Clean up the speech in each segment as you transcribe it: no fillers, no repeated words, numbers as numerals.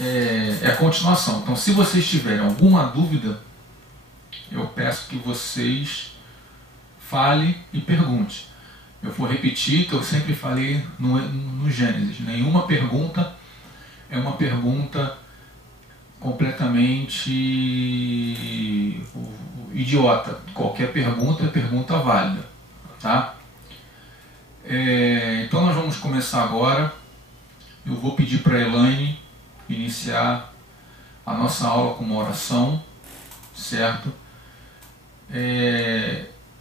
é a continuação. Então, se vocês tiverem alguma dúvida, eu peço que vocês falem e perguntem. Eu vou repetir que eu sempre falei no Gênesis. Nenhuma pergunta é uma pergunta completamente idiota. Qualquer pergunta é pergunta válida. Tá? Então nós vamos começar agora. Eu vou pedir para a Elaine iniciar a nossa aula com uma oração, certo?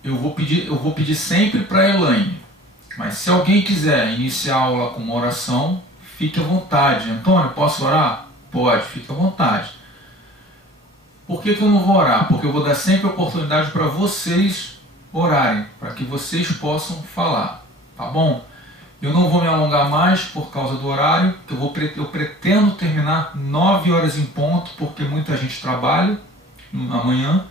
Eu vou pedir sempre para a Elaine, mas se alguém quiser iniciar a aula com uma oração, fique à vontade. Antônio, posso orar? Pode, fique à vontade. Por que eu não vou orar? Porque eu vou dar sempre a oportunidade para vocês orarem, para que vocês possam falar, tá bom? Eu não vou me alongar mais por causa do horário, que eu pretendo terminar 9 horas em ponto, porque muita gente trabalha amanhã,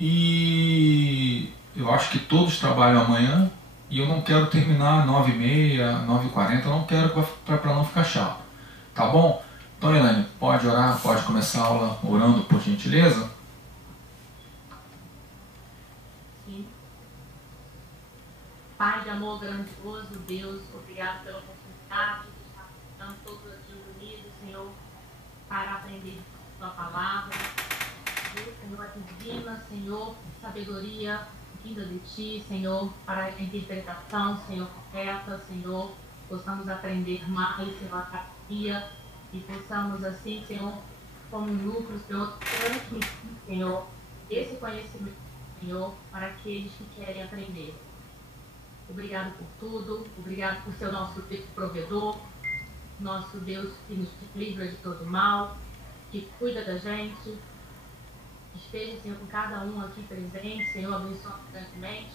e eu acho que todos trabalham amanhã, e eu não quero terminar 9h30, 9h40, eu não quero para não ficar chato, tá bom? Então, Elaine, pode orar, pode começar a aula orando, por gentileza? Sim. Pai de amor grandioso, Deus, obrigado pela oportunidade de estar todos aqui unidos, Senhor, para aprender a Tua palavra. Deus, Senhor, é divina, Senhor, sabedoria vinda de Ti, Senhor, para a interpretação, Senhor, correta, Senhor, possamos aprender mais, Senhor, a cada dia, e possamos assim, Senhor, como núcleo, Senhor, transmitir, Senhor, esse conhecimento, Senhor, para aqueles que querem aprender. Obrigado por tudo, obrigado por ser o nosso Deus provedor, nosso Deus que nos livra de todo mal, que cuida da gente. Esteja, Senhor, com cada um aqui presente, Senhor, abençoe grandemente.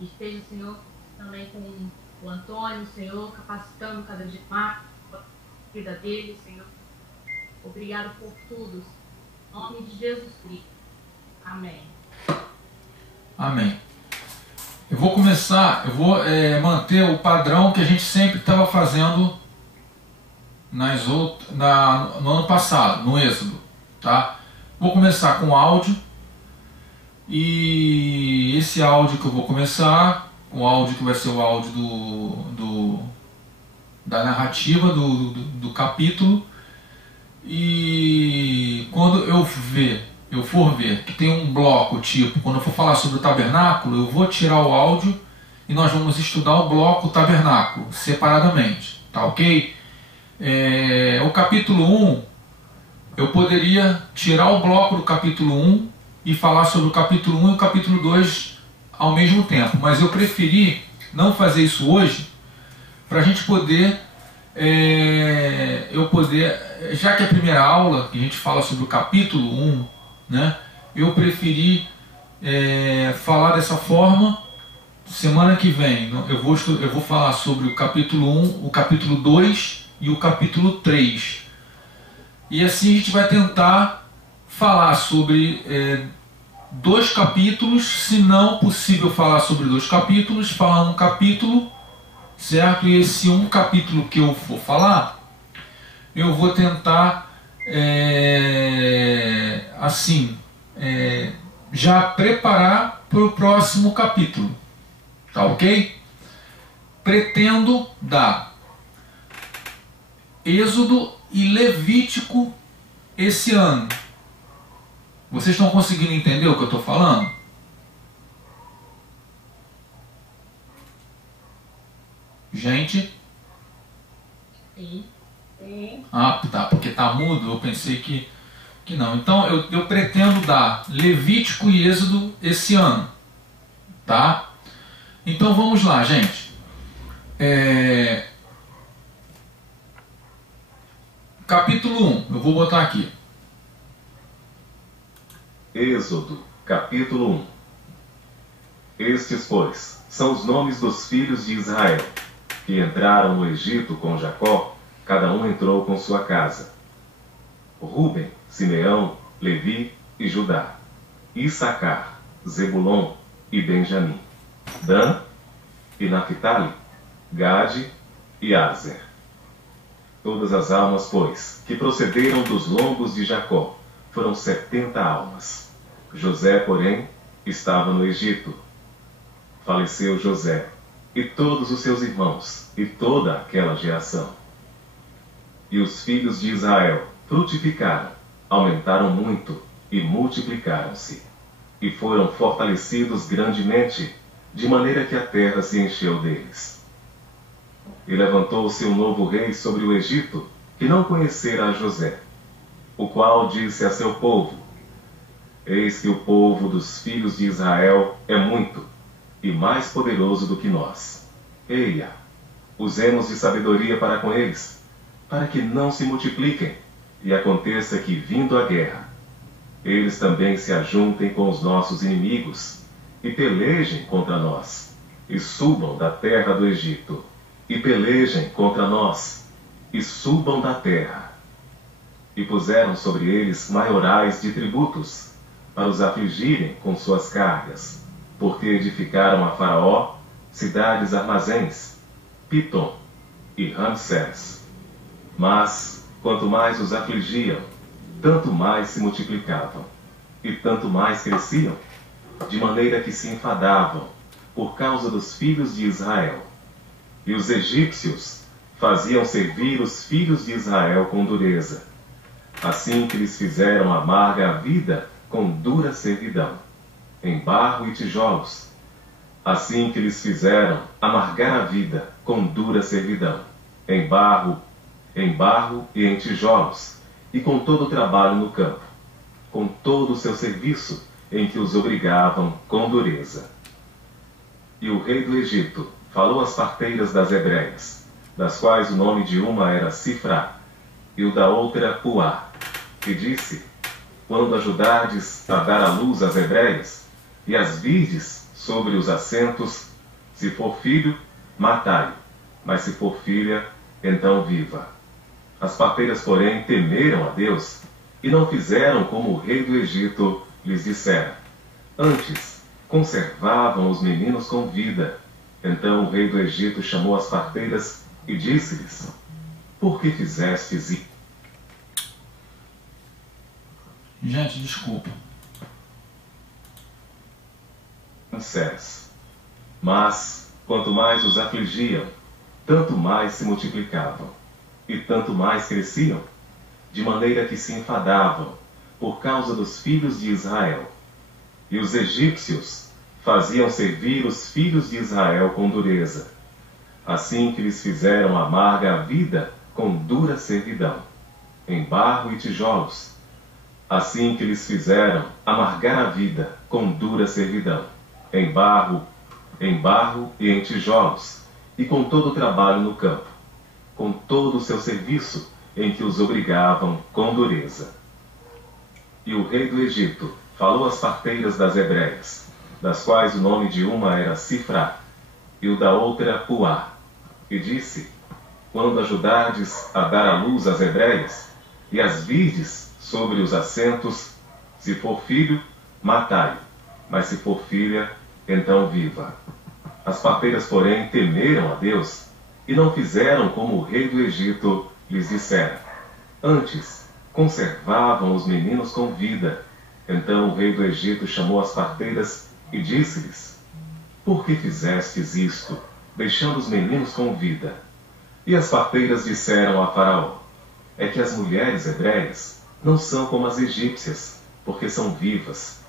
Esteja, Senhor, também com o Antônio, Senhor, capacitando cada dia mais a vida dele, Senhor. Obrigado por tudo. Em nome de Jesus Cristo. Amém. Amém. Eu vou começar, eu vou manter o padrão que a gente sempre estava fazendo no ano passado, no Êxodo, tá? Vou começar com áudio, e esse áudio que eu vou começar, o áudio que vai ser o áudio da narrativa do capítulo, e quando eu for ver que tem um bloco, tipo, quando eu for falar sobre o tabernáculo, eu vou tirar o áudio e nós vamos estudar o bloco tabernáculo separadamente, tá ok? O capítulo 1, eu poderia tirar o bloco do capítulo 1 e falar sobre o capítulo 1 e o capítulo 2 ao mesmo tempo, mas eu preferi não fazer isso hoje, para a gente poder, já que é a primeira aula, que a gente fala sobre o capítulo 1, né, eu preferi falar dessa forma. Semana que vem eu vou falar sobre o capítulo 1, o capítulo 2 e o capítulo 3. E assim a gente vai tentar falar sobre 2 capítulos, se não possível falar sobre 2 capítulos, falar um capítulo, certo? E esse um capítulo que eu for falar, eu vou tentar já preparar para o próximo capítulo, tá ok? Pretendo dar Êxodo e Levítico esse ano. Vocês estão conseguindo entender o que eu estou falando? Gente? Sim. Sim. Ah, tá, porque tá mudo, eu pensei que não. Então eu pretendo dar Levítico e Êxodo esse ano, tá? Então vamos lá, gente. Capítulo 1, eu vou botar aqui. Êxodo, capítulo 1. Estes, pois, são os nomes dos filhos de Israel, que entraram no Egito com Jacó, cada um entrou com sua casa. Rúben, Simeão, Levi e Judá. Issacar, Zebulon e Benjamim. Dan e Naphtali, Gade e Aser. Todas as almas, pois, que procederam dos lombos de Jacó, foram 70 almas. José, porém, estava no Egito. Faleceu José, e todos os seus irmãos, e toda aquela geração. E os filhos de Israel frutificaram, aumentaram muito, e multiplicaram-se, e foram fortalecidos grandemente, de maneira que a terra se encheu deles. E levantou-se um novo rei sobre o Egito, que não conhecera a José, o qual disse a seu povo: Eis que o povo dos filhos de Israel é muito, e mais poderoso do que nós. Eia, usemos de sabedoria para com eles, para que não se multipliquem, e aconteça que, vindo a guerra, eles também se ajuntem com os nossos inimigos, e pelejem contra nós, e subam da terra do Egito, e pelejem contra nós, e subam da terra. E puseram sobre eles maiorais de tributos, para os afligirem com suas cargas, porque edificaram a Faraó cidades armazéns, Pitom e Ramsés. Mas, quanto mais os afligiam, tanto mais se multiplicavam, e tanto mais cresciam, de maneira que se enfadavam por causa dos filhos de Israel. E os egípcios faziam servir os filhos de Israel com dureza, assim que lhes fizeram amarga a vida com dura servidão, em barro e tijolos, assim que lhes fizeram amargar a vida com dura servidão, em barro e em tijolos, e com todo o trabalho no campo, com todo o seu serviço, em que os obrigavam com dureza. E o rei do Egito falou às parteiras das hebreias, das quais o nome de uma era Sifrá, e o da outra Puá, e disse: Quando ajudardes a dar à luz as hebreias, e as virdes sobre os assentos, se for filho, matai-o, mas se for filha, então viva. As parteiras, porém, temeram a Deus, e não fizeram como o rei do Egito lhes dissera. Antes, conservavam os meninos com vida. Então o rei do Egito chamou as parteiras e disse-lhes: Por que fizestes isso? Gente, desculpa. Mas, quanto mais os afligiam, tanto mais se multiplicavam, e tanto mais cresciam, de maneira que se enfadavam por causa dos filhos de Israel. E os egípcios faziam servir os filhos de Israel com dureza, assim que lhes fizeram amarga a vida com dura servidão, em barro e tijolos, assim que lhes fizeram amargar a vida com dura servidão, em barro e em tijolos, e com todo o trabalho no campo, com todo o seu serviço, em que os obrigavam com dureza. E o rei do Egito falou às parteiras das hebreias, das quais o nome de uma era Sifrá, e o da outra Puá, e disse: Quando ajudardes a dar à luz as hebreias, e as virdes sobre os assentos, se for filho, matai-o, mas se for filha, então viva. As parteiras, porém, temeram a Deus, e não fizeram como o rei do Egito lhes dissera. Antes, conservavam os meninos com vida. Então o rei do Egito chamou as parteiras e disse-lhes: Por que fizestes isto, deixando os meninos com vida? E as parteiras disseram a Faraó: É que as mulheres hebreias não são como as egípcias, porque são vivas,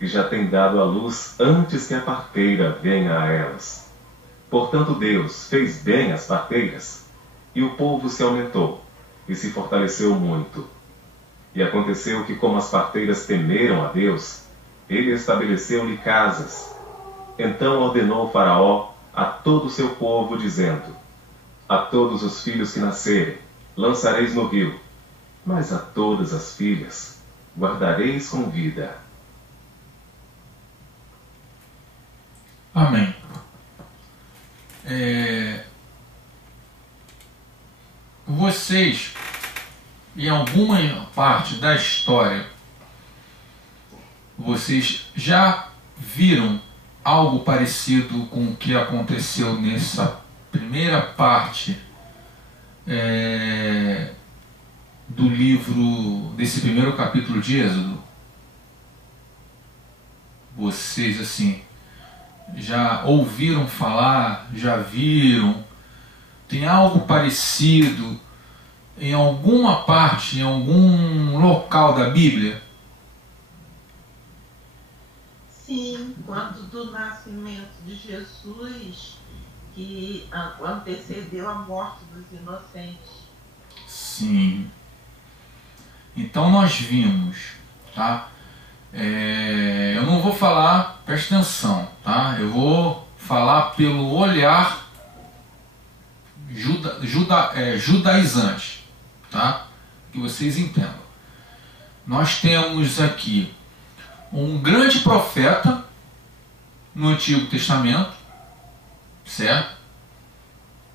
e já têm dado à luz antes que a parteira venha a elas. Portanto Deus fez bem às parteiras, e o povo se aumentou, e se fortaleceu muito. E aconteceu que, como as parteiras temeram a Deus, ele estabeleceu-lhe casas. Então ordenou Faraó a todo o seu povo, dizendo: A todos os filhos que nascerem, lançareis no rio, mas a todas as filhas guardareis com vida. Amém. Vocês, em alguma parte da história, vocês já viram algo parecido com o que aconteceu nessa primeira parte do livro, desse primeiro capítulo de Êxodo? Vocês, assim, já ouviram falar, já viram? Tem algo parecido em alguma parte, em algum local da Bíblia? Sim, quando do nascimento de Jesus, que antecedeu a morte dos inocentes. Sim. Então nós vimos, tá? Eu não vou falar, presta atenção, tá? Eu vou falar pelo olhar judaizante, tá? Que vocês entendam. Nós temos aqui um grande profeta no Antigo Testamento, certo?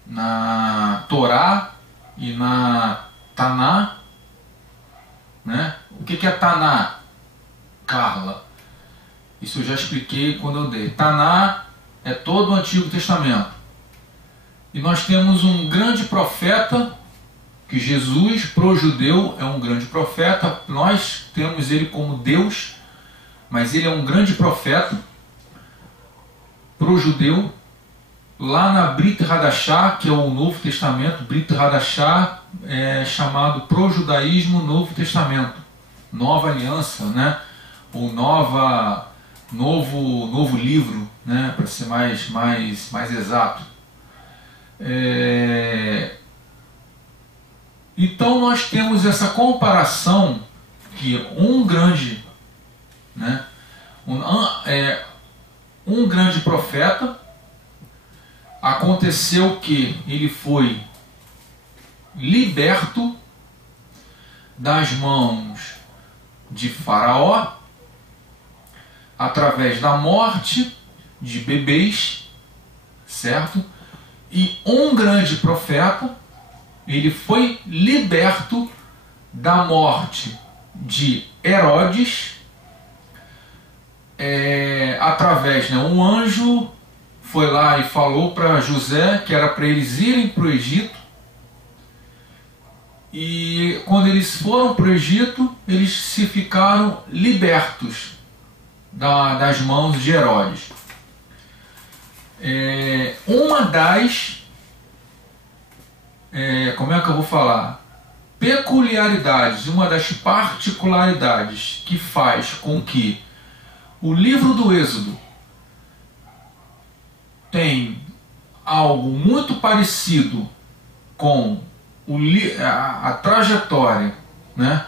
Na Torá e na Taná, né? O que é Taná, Carla? Isso eu já expliquei quando eu dei. Taná é todo o Antigo Testamento. E nós temos um grande profeta, que Jesus, pro judeu, é um grande profeta. Nós temos ele como Deus, mas ele é um grande profeta pro judeu. Lá na Brit Hadashah, que é o Novo Testamento, Brit Hadashah é chamado pro judaísmo Novo Testamento, Nova Aliança, né? Ou novo livro, né? Para ser mais exato. Então nós temos essa comparação que um grande, né? Um grande profeta, aconteceu que ele foi liberto das mãos de Faraó através da morte de bebês, certo? E um grande profeta, ele foi liberto da morte de Herodes através, né, um anjo foi lá e falou para José que era para eles irem para o Egito. E quando eles foram para o Egito, eles se ficaram libertos das mãos de Herodes. Uma das, como é que eu vou falar? Peculiaridades, uma das particularidades que faz com que o livro do Êxodo tem algo muito parecido com a trajetória, né,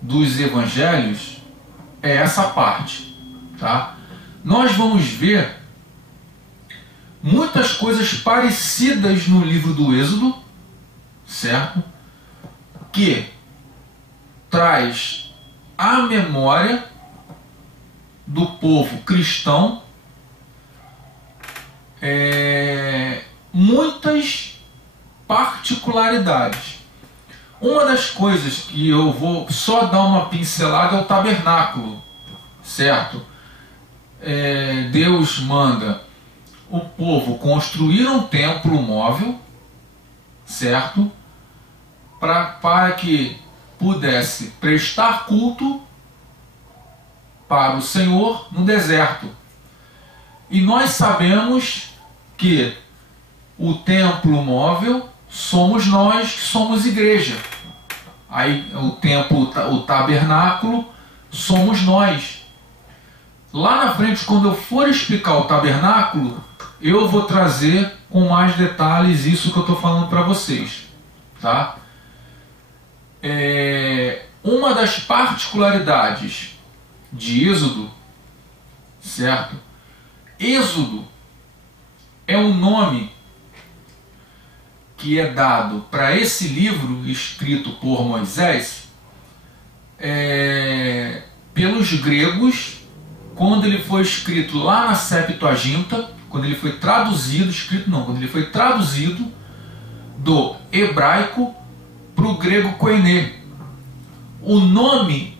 dos evangelhos, é essa parte, tá? Nós vamos ver muitas coisas parecidas no livro do Êxodo, certo? Que traz a memória do povo cristão muitas particularidades. Uma das coisas que eu vou só dar uma pincelada é o tabernáculo, certo? Deus manda o povo construir um templo móvel, certo? Para que pudesse prestar culto para o Senhor no deserto. E nós sabemos que o templo móvel somos nós, que somos igreja. Aí o templo, o tabernáculo, somos nós. Lá na frente, quando eu for explicar o tabernáculo, eu vou trazer com mais detalhes isso que eu estou falando para vocês, tá? Uma das particularidades de Êxodo, certo? Êxodo é um nome que é dado para esse livro escrito por Moisés pelos gregos, quando ele foi escrito lá na Septuaginta, quando ele foi traduzido, quando ele foi traduzido do hebraico para o grego koiné. O nome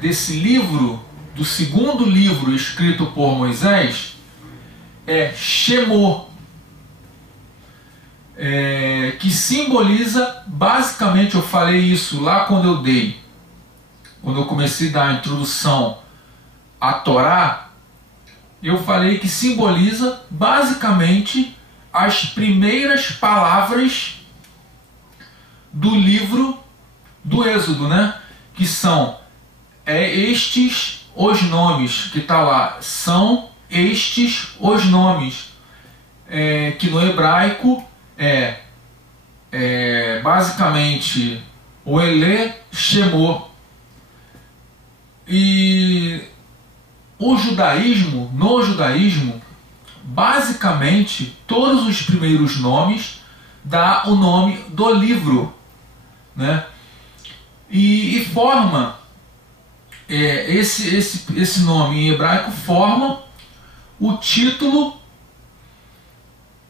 desse livro, do segundo livro escrito por Moisés, é Shemot. que simboliza, basicamente, eu falei isso lá quando eu comecei a dar a introdução à Torá, eu falei que simboliza basicamente as primeiras palavras do livro do Êxodo, né? Que são estes os nomes, que está lá, são estes os nomes, que no hebraico basicamente o Ele Shemor. E no judaísmo, basicamente, todos os primeiros nomes dá o nome do livro, né? E forma, esse nome em hebraico forma o título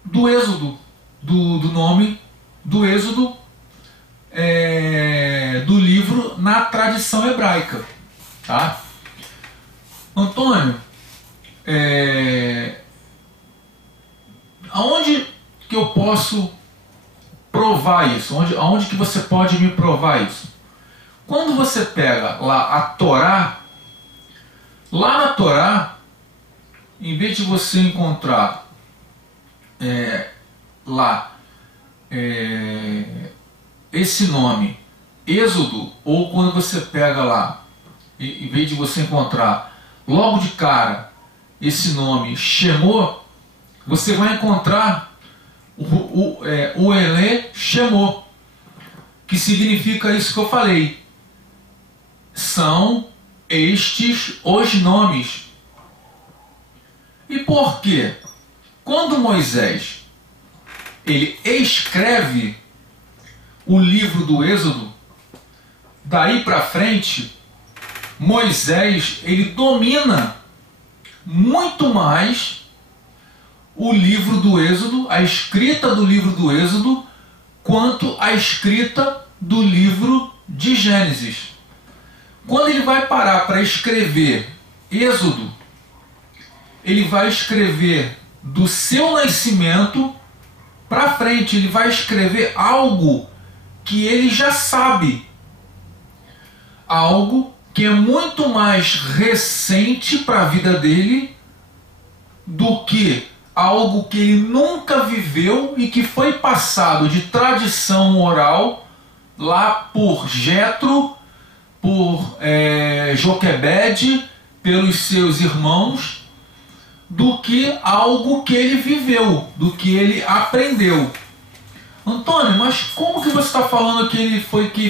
do Êxodo, do nome do Êxodo, do livro na tradição hebraica. Tá? Antônio, aonde que eu posso provar isso? Aonde que você pode me provar isso? Quando você pega lá a Torá, lá na Torá, em vez de você encontrar lá esse nome, Êxodo, ou quando você pega lá, em vez de você encontrar logo de cara esse nome Shemor, você vai encontrar o Ele Shemor, que significa isso que eu falei. São estes os nomes. E por quê? Quando Moisés ele escreve o livro do Êxodo, daí para frente, Moisés ele domina muito mais o livro do Êxodo, a escrita do livro do Êxodo, quanto a escrita do livro de Gênesis. Quando ele vai parar para escrever Êxodo, ele vai escrever do seu nascimento para frente, ele vai escrever algo que ele já sabe, algo que é muito mais recente para a vida dele do que algo que ele nunca viveu e que foi passado de tradição oral lá por Jetro, por Joquebede, pelos seus irmãos, do que algo que ele viveu, do que ele aprendeu. Antônio, mas como que você está falando que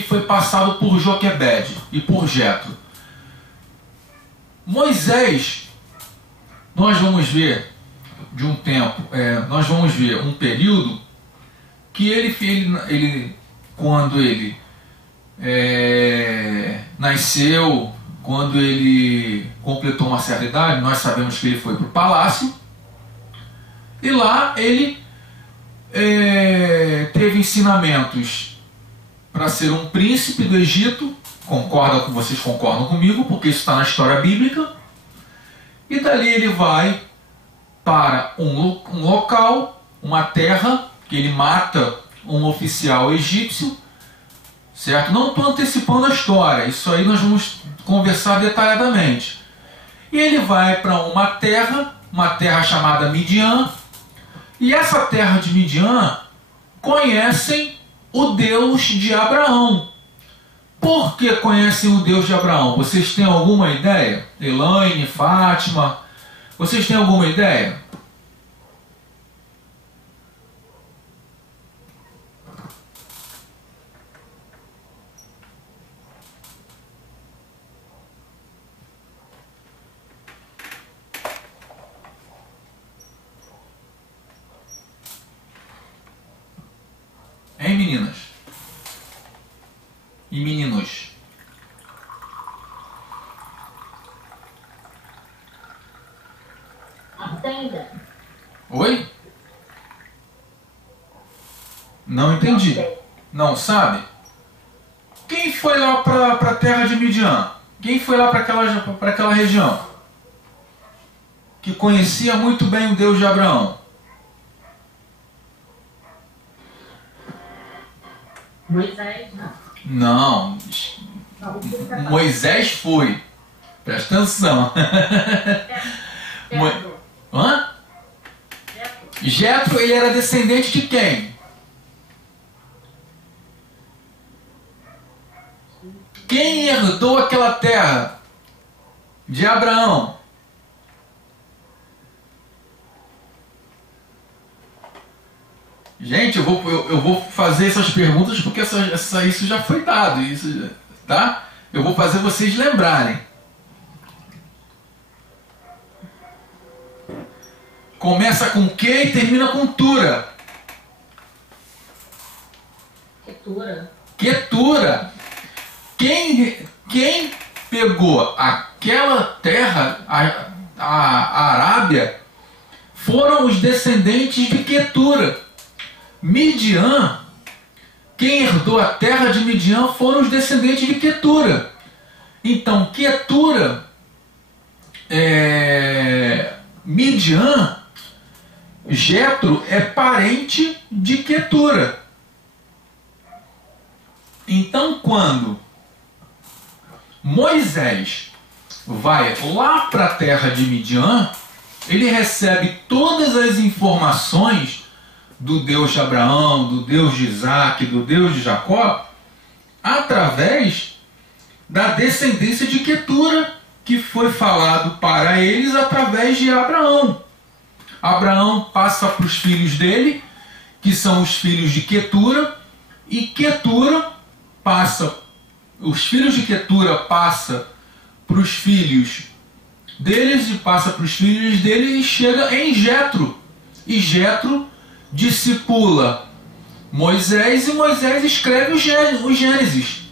foi passado por Joquebede e por Jetro? Moisés, nós vamos ver de um tempo, nós vamos ver um período que ele quando ele nasceu, quando ele completou uma certa idade, nós sabemos que ele foi para o palácio e lá ele teve ensinamentos para ser um príncipe do Egito. Vocês concordam comigo, porque isso está na história bíblica. E dali ele vai para um local, uma terra, que ele mata um oficial egípcio, certo? Não estou antecipando a história, isso aí nós vamos conversar detalhadamente. E ele vai para uma terra chamada Midian, e essa terra de Midian conhecem o Deus de Abraão. Por que conhecem o Deus de Abraão? Vocês têm alguma ideia? Elaine, Fátima, vocês têm alguma ideia? Hein, meninas? E meninos? Entenda. Oi? Não entendi. Não sabe? Quem foi lá para a terra de Midian? Quem foi lá para aquela região? Que conhecia muito bem o Deus de Abraão? Moisés, né? Não. Moisés foi. Presta atenção. Jetro. Hã? Jetro, ele era descendente de quem? Quem herdou aquela terra? De Abraão. Gente, eu vou fazer essas perguntas porque isso já foi dado, isso, tá? Eu vou fazer vocês lembrarem. Começa com que e termina com Tura. Ketura. Ketura. Quem pegou aquela terra, a Arábia, foram os descendentes de Ketura. Midian, quem herdou a terra de Midian foram os descendentes de Ketura. Então, Ketura, Midian, Jetro é parente de Ketura. Então, quando Moisés vai lá para a terra de Midian, ele recebe todas as informações do Deus de Abraão, do Deus de Isaac, do Deus de Jacó, através da descendência de Ketura, que foi falado para eles através de Abraão. Abraão passa para os filhos dele, que são os filhos de Ketura, e Ketura passa, os filhos de Ketura passa para os filhos deles e passa para os filhos dele e chega em Jetro. E Jetro discipula Moisés e Moisés escreve o Gênesis.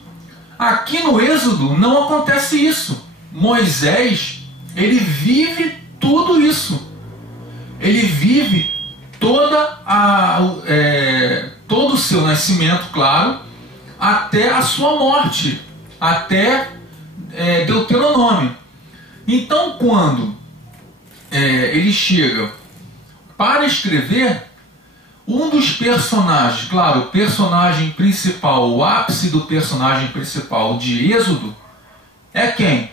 Aqui no Êxodo não acontece isso. Moisés, ele vive tudo isso. Ele vive todo o seu nascimento, claro, até a sua morte, até Deuteronômio. Então, quando ele chega para escrever, um dos personagens, claro, o personagem principal, o ápice do personagem principal de Êxodo é quem?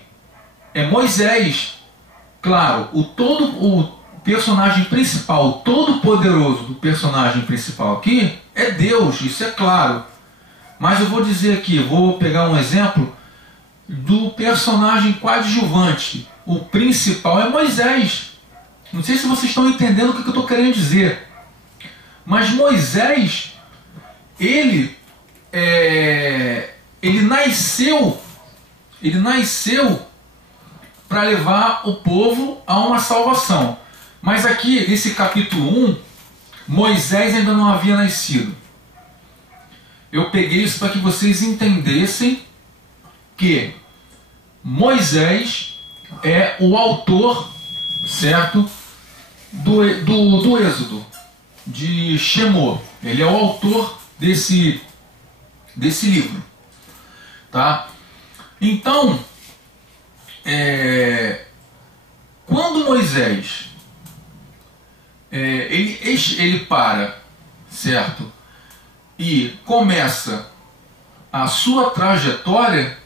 É Moisés. Claro, o personagem principal, o todo-poderoso do personagem principal aqui é Deus, isso é claro. Mas eu vou dizer aqui, vou pegar um exemplo do personagem coadjuvante. O principal é Moisés. Não sei se vocês estão entendendo o que eu estou querendo dizer. Mas Moisés, ele nasceu para levar o povo a uma salvação. Mas aqui, nesse capítulo 1, Moisés ainda não havia nascido. Eu peguei isso para que vocês entendessem que Moisés é o autor, certo, do Êxodo, de Shemot. Ele é o autor desse livro, tá? Então, quando Moisés ele para, certo, e começa a sua trajetória,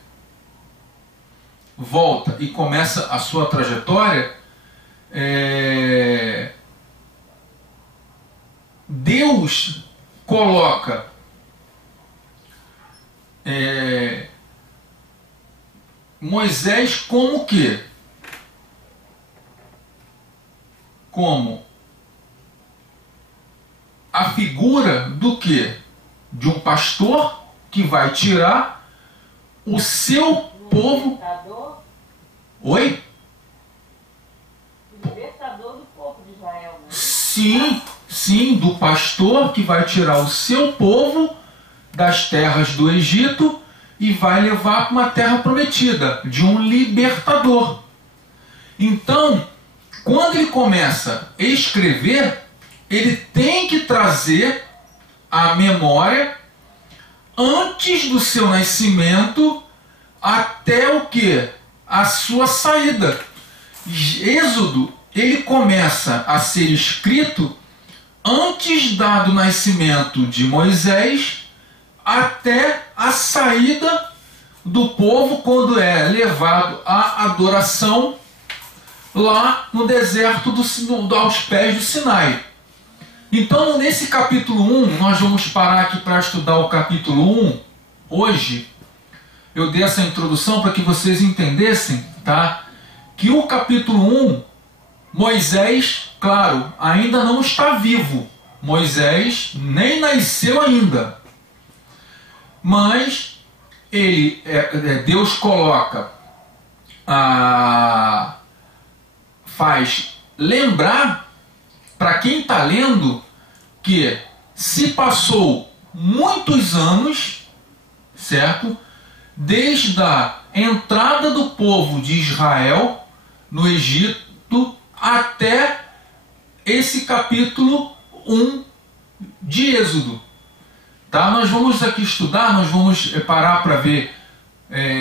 volta e começa a sua trajetória, Deus coloca Moisés como o quê? Como a figura do quê? De um pastor que vai tirar o seu povo. Libertador? Oi? O libertador do povo de Israel, né? Sim, do pastor que vai tirar o seu povo das terras do Egito e vai levar para uma terra prometida, de um libertador. Então, quando ele começa a escrever, ele tem que trazer a memória antes do seu nascimento até o que? A sua saída. Êxodo, ele começa a ser escrito antes do nascimento de Moisés até a saída do povo, quando é levado à adoração lá no deserto aos pés do Sinai. Então, nesse capítulo 1, nós vamos parar aqui para estudar o capítulo 1 hoje. Eu dei essa introdução para que vocês entendessem, tá? Que o capítulo 1, Moisés, claro, ainda não está vivo. Moisés nem nasceu ainda. Mas Deus coloca, faz lembrar para quem está lendo que se passou muitos anos, certo? Desde a entrada do povo de Israel no Egito até esse capítulo 1 de Êxodo. Tá? Nós vamos aqui estudar, nós vamos parar para ver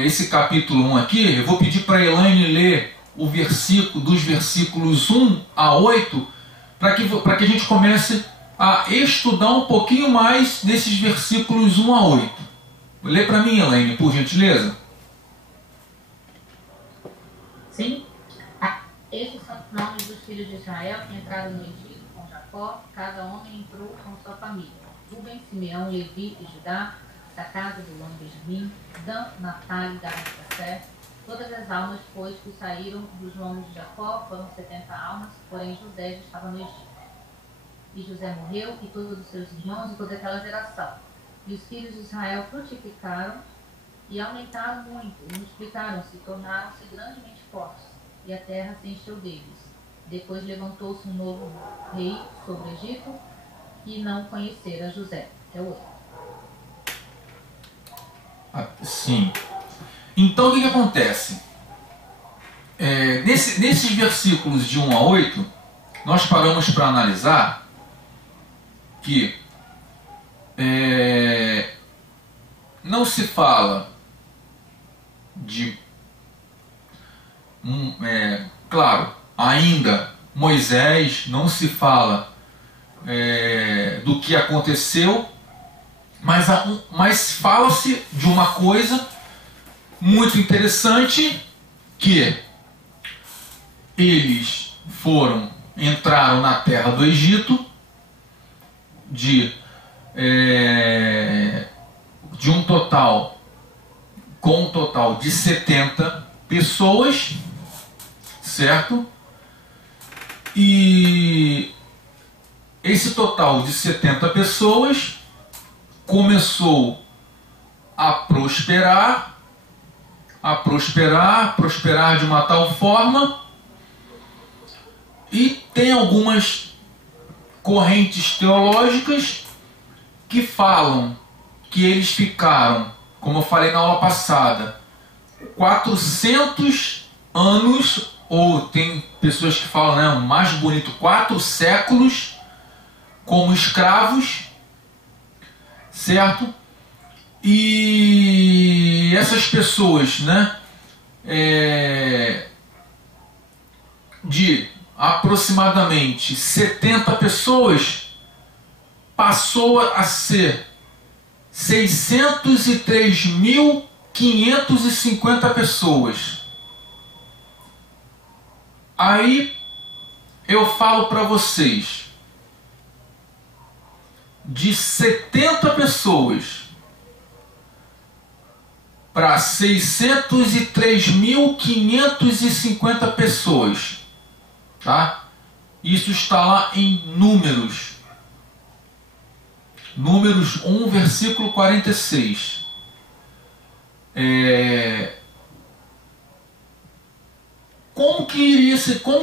esse capítulo 1 aqui. Eu vou pedir para a Elaine ler o versículo, dos versículos 1 a 8, para que a gente comece a estudar um pouquinho mais desses versículos 1 a 8. Lê para mim, Elaine, por gentileza. Sim. Estes são os nomes dos filhos de Israel que entraram no Egito com Jacó. Cada homem entrou com sua família. Rubem, Simeão, Levi e Judá, da casa do Lã Benjamim, Dan, Naftali, Gad e Aser. Todas as almas, pois, que saíram dos lombos de Jacó foram 70 almas, porém José já estava no Egito. E José morreu, e todos os seus irmãos, e toda aquela geração. E os filhos de Israel frutificaram e aumentaram muito, e multiplicaram-se, e tornaram-se grandemente fortes, e a terra se encheu deles. Depois levantou-se um novo rei sobre o Egito, e não conhecera José. É o 8. Sim. Então o que acontece? Nesses versículos de 1 a 8, nós paramos para analisar que não se fala de... claro, ainda Moisés, não se fala do que aconteceu, mas fala-se de uma coisa muito interessante, que eles entraram na terra do Egito com um total de 70 pessoas, certo? E esse total de 70 pessoas começou a prosperar de uma tal forma, e tem algumas correntes teológicas que falam que eles ficaram, como eu falei na aula passada, 400 anos, ou tem pessoas que falam, mais bonito, 4 séculos como escravos, certo? E essas pessoas, de aproximadamente 70 pessoas, passou a ser 603.550 pessoas. Aí eu falo para vocês, de 70 pessoas para 603.550 pessoas, tá? Isso está lá em Números. Números 1, versículo 46. Como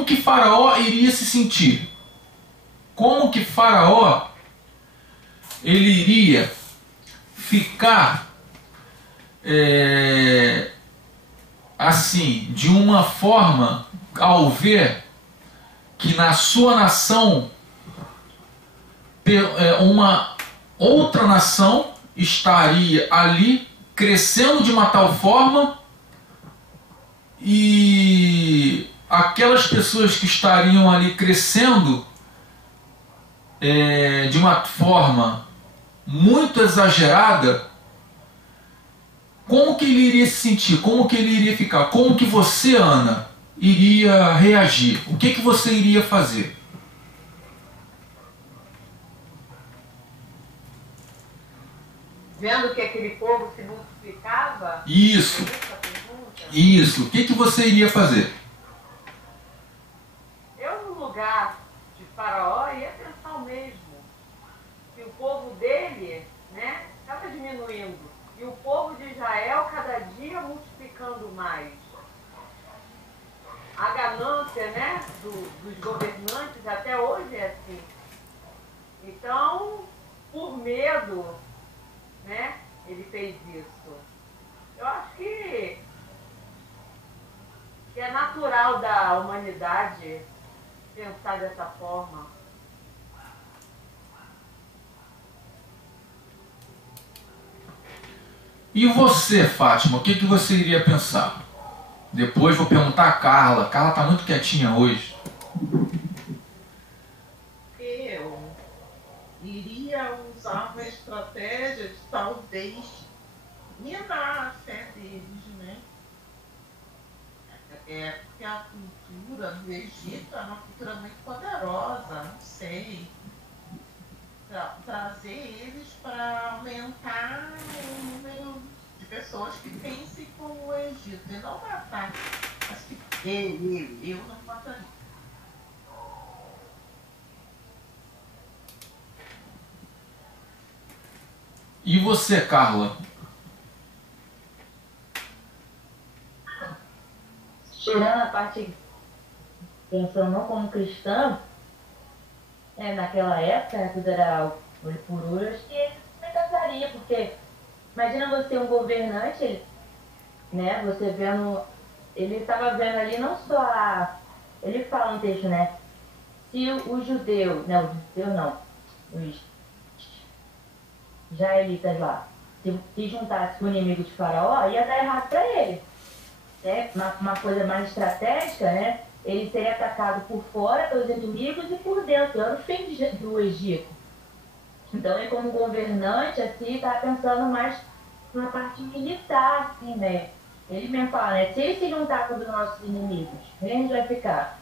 que Faraó iria se sentir? Como que Faraó ele iria ficar assim, de uma forma, ao ver que na sua nação uma outra nação estaria ali crescendo de uma tal forma, e aquelas pessoas que estariam ali crescendo de uma forma muito exagerada, como que ele iria se sentir? Como que ele iria ficar? Como que você, Ana, iria reagir? O que você iria fazer? Vendo que aquele povo se multiplicava? Isso. Isso. O que você iria fazer? Eu, no lugar de Faraó, ia pensar o mesmo. Que o povo dele, né, estava diminuindo. E o povo de Israel, cada dia, multiplicando mais. A ganância, né, dos governantes, até hoje é assim. Então, por medo, né, ele fez isso. Eu acho que é natural da humanidade pensar dessa forma. E você, Fátima, o que você iria pensar? Depois vou perguntar a Carla. A Carla está muito quietinha hoje. Eu iria usar uma estratégia de talvez minar a fé deles, né? Porque a cultura do Egito é uma cultura muito poderosa, não sei. Trazer eles para aumentar o número de pessoas que pensem como o Egito e não matar. Acho que eu não mataria. E você, Carla? Tirando a parte, pensando não como cristã, naquela época, tudo era olho por olho, acho que ele não casaria, porque imagina você um governante, né, você vendo, ele estava vendo ali não só ele fala no texto, né, se o judeu, não, os judeus não, os israelitas lá, se juntasse com o inimigo de Faraó, ia dar errado para ele. Né? Uma coisa mais estratégica, né? Ele seria atacado por fora pelos inimigos e por dentro, lá no fim do Egito. Então, ele como governante, assim, estava pensando mais na parte militar, assim, né? Ele mesmo fala, né? Se ele se juntar com os nossos inimigos, a gente vai ficar.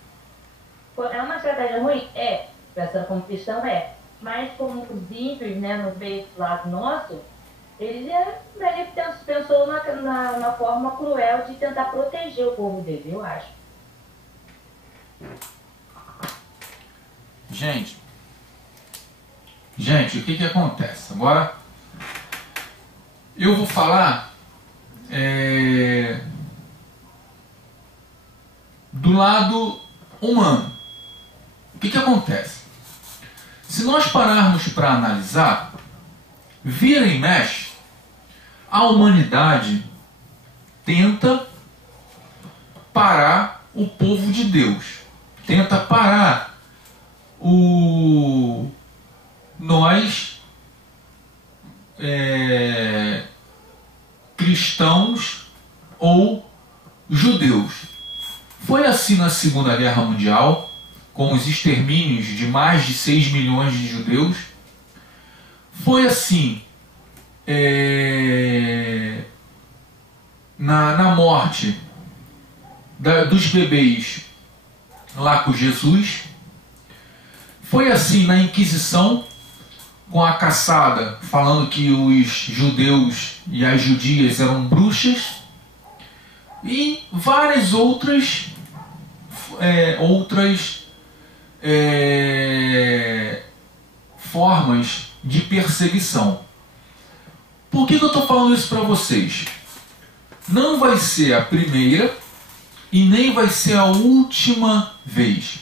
É uma estratégia ruim? É. Pensando como cristão, é. Mas como os ímpios, né, não vê esse lado nosso, ele pensou na forma cruel de tentar proteger o povo dele, eu acho. Gente, o que acontece? Agora, eu vou falar do lado humano. O que acontece? Se nós pararmos para analisar, vira e mexe, a humanidade tenta parar o povo de Deus, tenta parar nós cristãos ou judeus. Foi assim na Segunda Guerra Mundial, com os extermínios de mais de 6 milhões de judeus. Foi assim na morte dos bebês lá com Jesus. Foi assim na Inquisição, com a caçada, falando que os judeus e as judias eram bruxas, e várias outras formas de perseguição. Por que eu estou falando isso para vocês? Não vai ser a primeira e nem vai ser a última vez.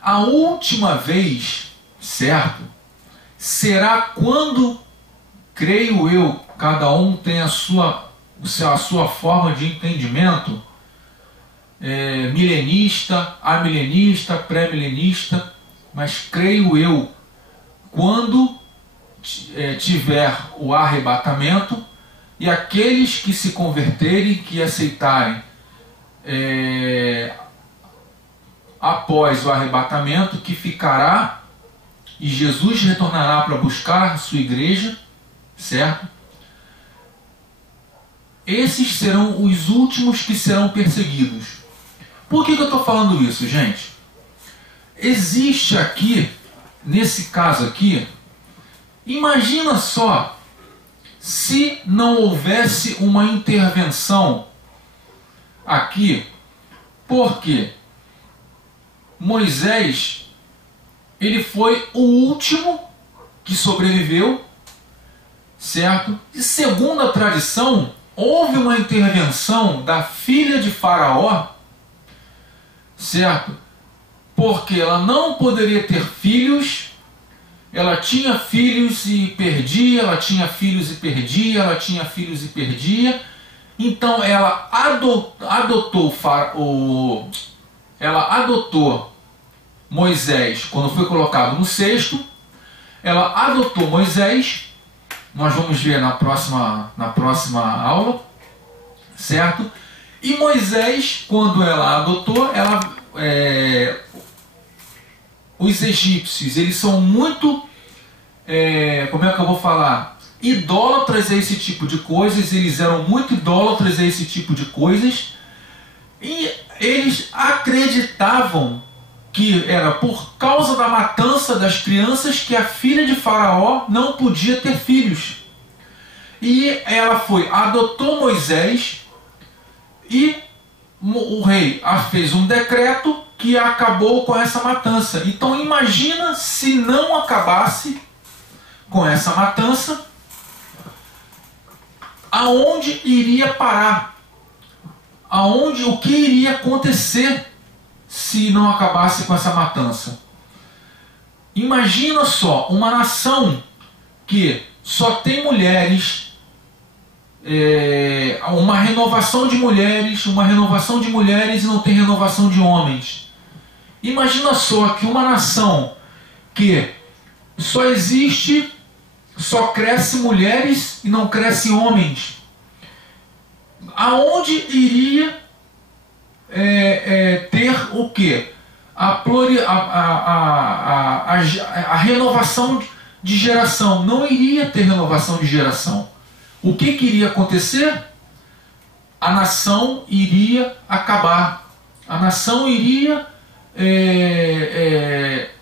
A última vez, certo, será quando, creio eu, cada um tem a sua forma de entendimento, milenista, amilenista, pré-milenista, mas creio eu, quando tiver o arrebatamento e aqueles que se converterem, que aceitarem após o arrebatamento, que ficará e Jesus retornará para buscar a sua igreja, certo? esses serão os últimos que serão perseguidos. Por que eu estou falando isso, gente? Existe aqui, nesse caso aqui, imagina só, se não houvesse uma intervenção aqui, porque Moisés, ele foi o último que sobreviveu, certo? E segundo a tradição, houve uma intervenção da filha de Faraó, certo? Porque ela não poderia ter filhos, ela tinha filhos e perdia, ela tinha filhos e perdia, ela tinha filhos e perdia. Então ela adotou Moisés quando foi colocado no cesto. Ela adotou Moisés, nós vamos ver na próxima aula, certo? E Moisés, quando ela adotou, os egípcios, eles são muito, como é que eu vou falar? Idólatras a esse tipo de coisas, eles eram muito idólatras a esse tipo de coisas, e eles acreditavam que era por causa da matança das crianças que a filha de Faraó não podia ter filhos. E ela adotou Moisés, e o rei fez um decreto que acabou com essa matança. Então imagina se não acabasse com essa matança, aonde iria parar? O que iria acontecer se não acabasse com essa matança? Imagina só, uma nação que só tem mulheres, uma renovação de mulheres e não tem renovação de homens. Imagina só que uma nação que só cresce mulheres e não cresce homens, aonde iria ter o quê? A renovação de geração. Não iria ter renovação de geração. O que iria acontecer? A nação iria acabar. A nação iria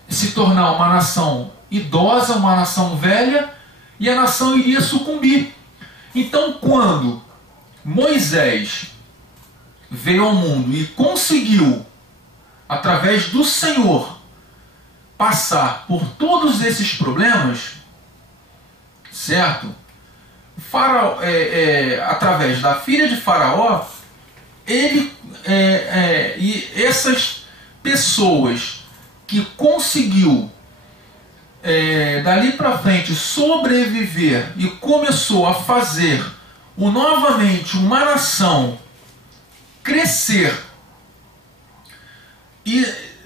se tornar uma nação idosa, uma nação velha, e a nação iria sucumbir. Então, quando Moisés veio ao mundo e conseguiu, através do Senhor, passar por todos esses problemas, certo? Faraó, através da filha de Faraó, e essas pessoas que conseguiu dali para frente sobreviver e começou a fazer novamente uma nação crescer e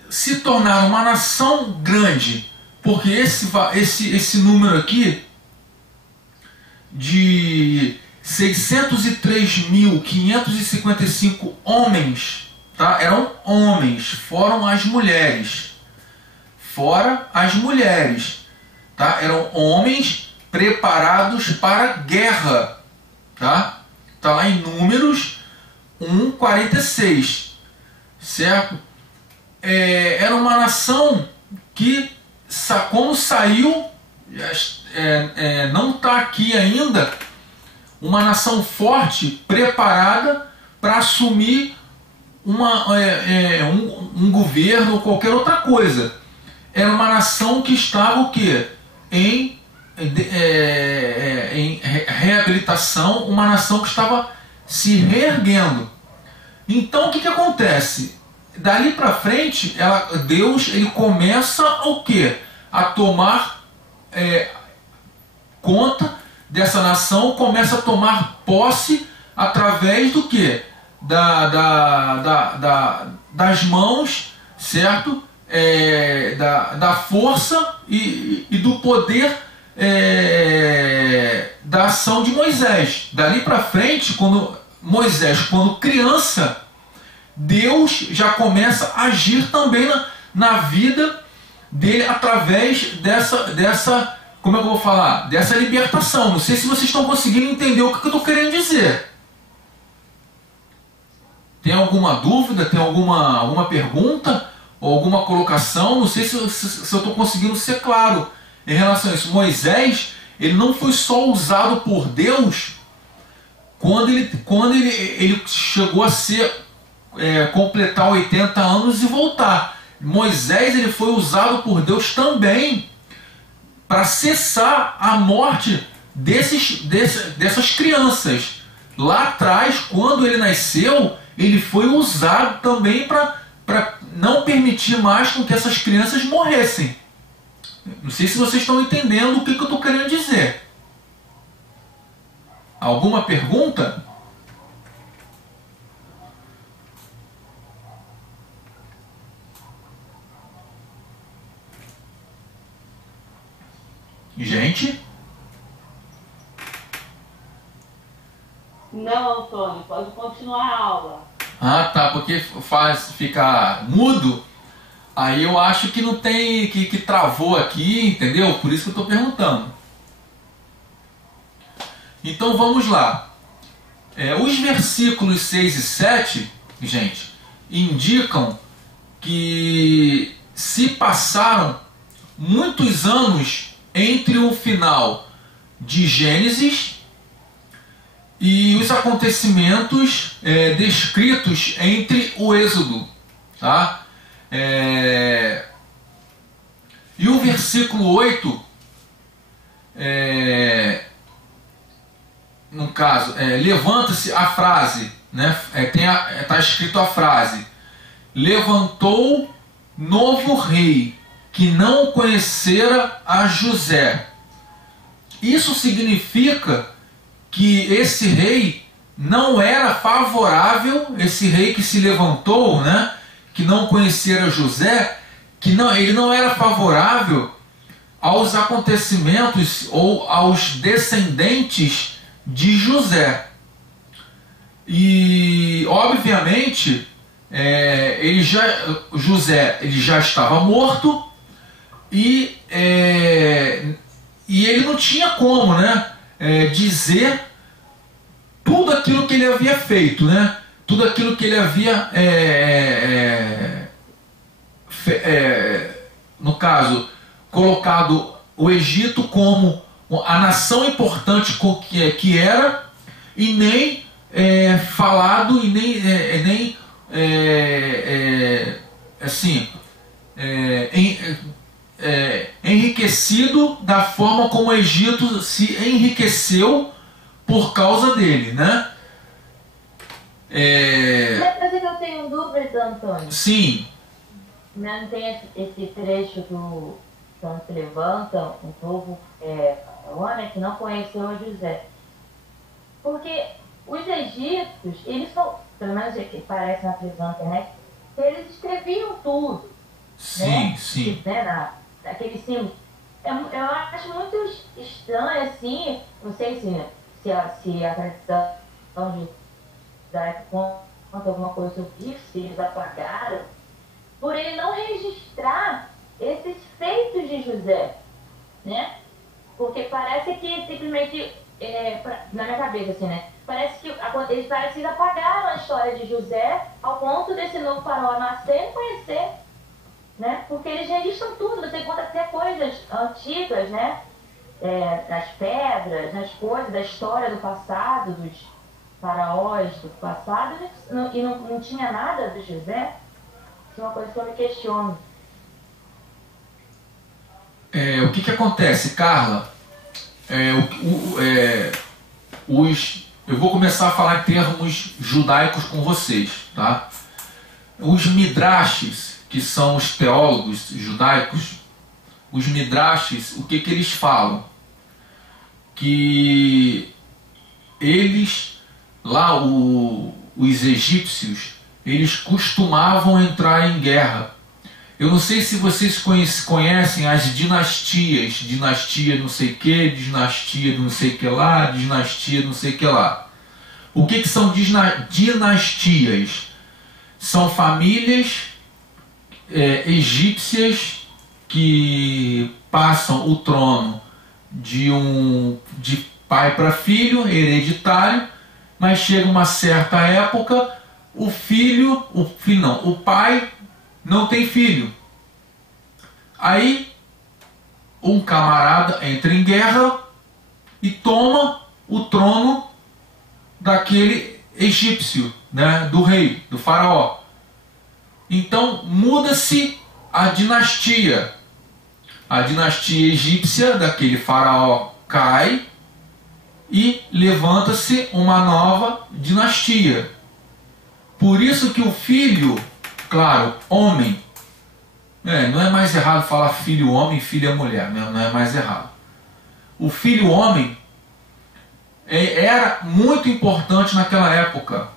se tornar uma nação grande, porque esse número aqui de 603.555 homens, tá? Eram homens, fora as mulheres, tá? Eram homens preparados para a guerra, tá? Tá lá em Números 1:46, certo? Era uma nação que, como saiu, não está aqui ainda, uma nação forte, preparada para assumir um governo ou qualquer outra coisa. Era uma nação que estava o quê? Em reabilitação, uma nação que estava se reerguendo. Então o que acontece? Dali para frente, Deus ele começa o quê? A tomar conta dessa nação, começa a tomar posse através do quê? Das mãos, certo? Da força e do poder da ação de Moisés. Dali para frente, quando criança, Deus já começa a agir também na vida dele através dessa, como é que eu vou falar? Dessa libertação. Não sei se vocês estão conseguindo entender o que eu estou querendo dizer. Tem alguma dúvida? Tem alguma pergunta? Ou alguma colocação? Não sei se eu estou conseguindo ser claro em relação a isso. Moisés, ele não foi só usado por Deus quando ele chegou a completar 80 anos e voltar. Moisés, ele foi usado por Deus também para cessar a morte dessas crianças. Lá atrás, quando ele nasceu, ele foi usado também para não permitir mais com que essas crianças morressem. Não sei se vocês estão entendendo o que eu estou querendo dizer. Alguma pergunta? Gente? Não, Antônio, pode continuar a aula. Ah, tá, porque ficar mudo, aí eu acho que não tem, que travou aqui, entendeu? Por isso que eu estou perguntando. Então vamos lá. Os versículos 6 e 7, gente, indicam que se passaram muitos anos entre o final de Gênesis e os acontecimentos descritos entre o Êxodo, tá? E o versículo 8, no caso, levanta-se a frase, né? Está escrito a frase: levantou novo rei que não conhecera a José. Isso significa que esse rei não era favorável, esse rei que se levantou, né, que não conhecera José, ele não era favorável aos acontecimentos ou aos descendentes de José. E obviamente José já estava morto e ele não tinha como, né, dizer tudo aquilo que ele havia feito, né? Tudo aquilo que ele havia, no caso, colocado o Egito como a nação importante que era, e nem falado, e nem enriquecido da forma como o Egito se enriqueceu por causa dele, né? Mas que eu tenho dúvida, Antônio. Sim. Não tem esse trecho do quando se levanta um povo homem que não conheceu a José. Porque os egípcios, eles são, pelo menos que parece na prisão, né? Eles escreviam tudo. Sim, né? sim. Né? Naquele símbolo. Eu acho muito estranho, assim, não sei se a tradição judaica conta alguma coisa sobre isso, se eles apagaram, por ele não registrar esses feitos de José, né? Porque parece que simplesmente, na minha cabeça, assim, né? Parece que eles parecem que apagaram a história de José ao ponto desse novo faraó nascer e conhecer, né? Porque eles registram tudo, você encontra até coisas antigas, né? Nas pedras, nas coisas da história do passado, dos faraós do passado, e não tinha nada de José. Isso é uma coisa que eu me questiono. O que acontece, Carla? Eu vou começar a falar em termos judaicos com vocês, tá? Os midrashes, que são os teólogos judaicos, os midrashes, o que eles falam? Que eles, lá os egípcios, eles costumavam entrar em guerra. Eu não sei se vocês conhecem as dinastias, dinastia não sei o que, dinastia não sei o que lá, dinastia não sei o que lá. O que são dinastias? São famílias egípcias que passam o trono de pai para filho, hereditário, mas chega uma certa época, o pai não tem filho. Aí um camarada entra em guerra e toma o trono daquele egípcio, né, do rei, do faraó. Então muda-se a dinastia. A dinastia egípcia daquele faraó cai e levanta-se uma nova dinastia. Por isso que o filho, claro, homem, não é mais errado falar filho homem, filha mulher, não é mais errado. O filho homem era muito importante naquela época.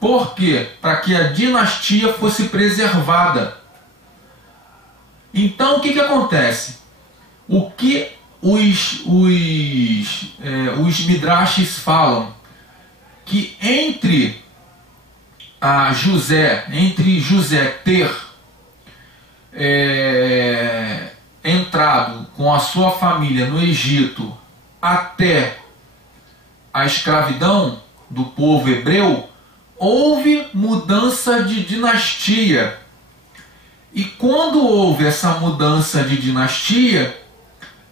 Por quê? Para que a dinastia fosse preservada. Então o que acontece? O que os midrashes falam? Que entre José ter entrado com a sua família no Egito até a escravidão do povo hebreu, houve mudança de dinastia. E quando houve essa mudança de dinastia,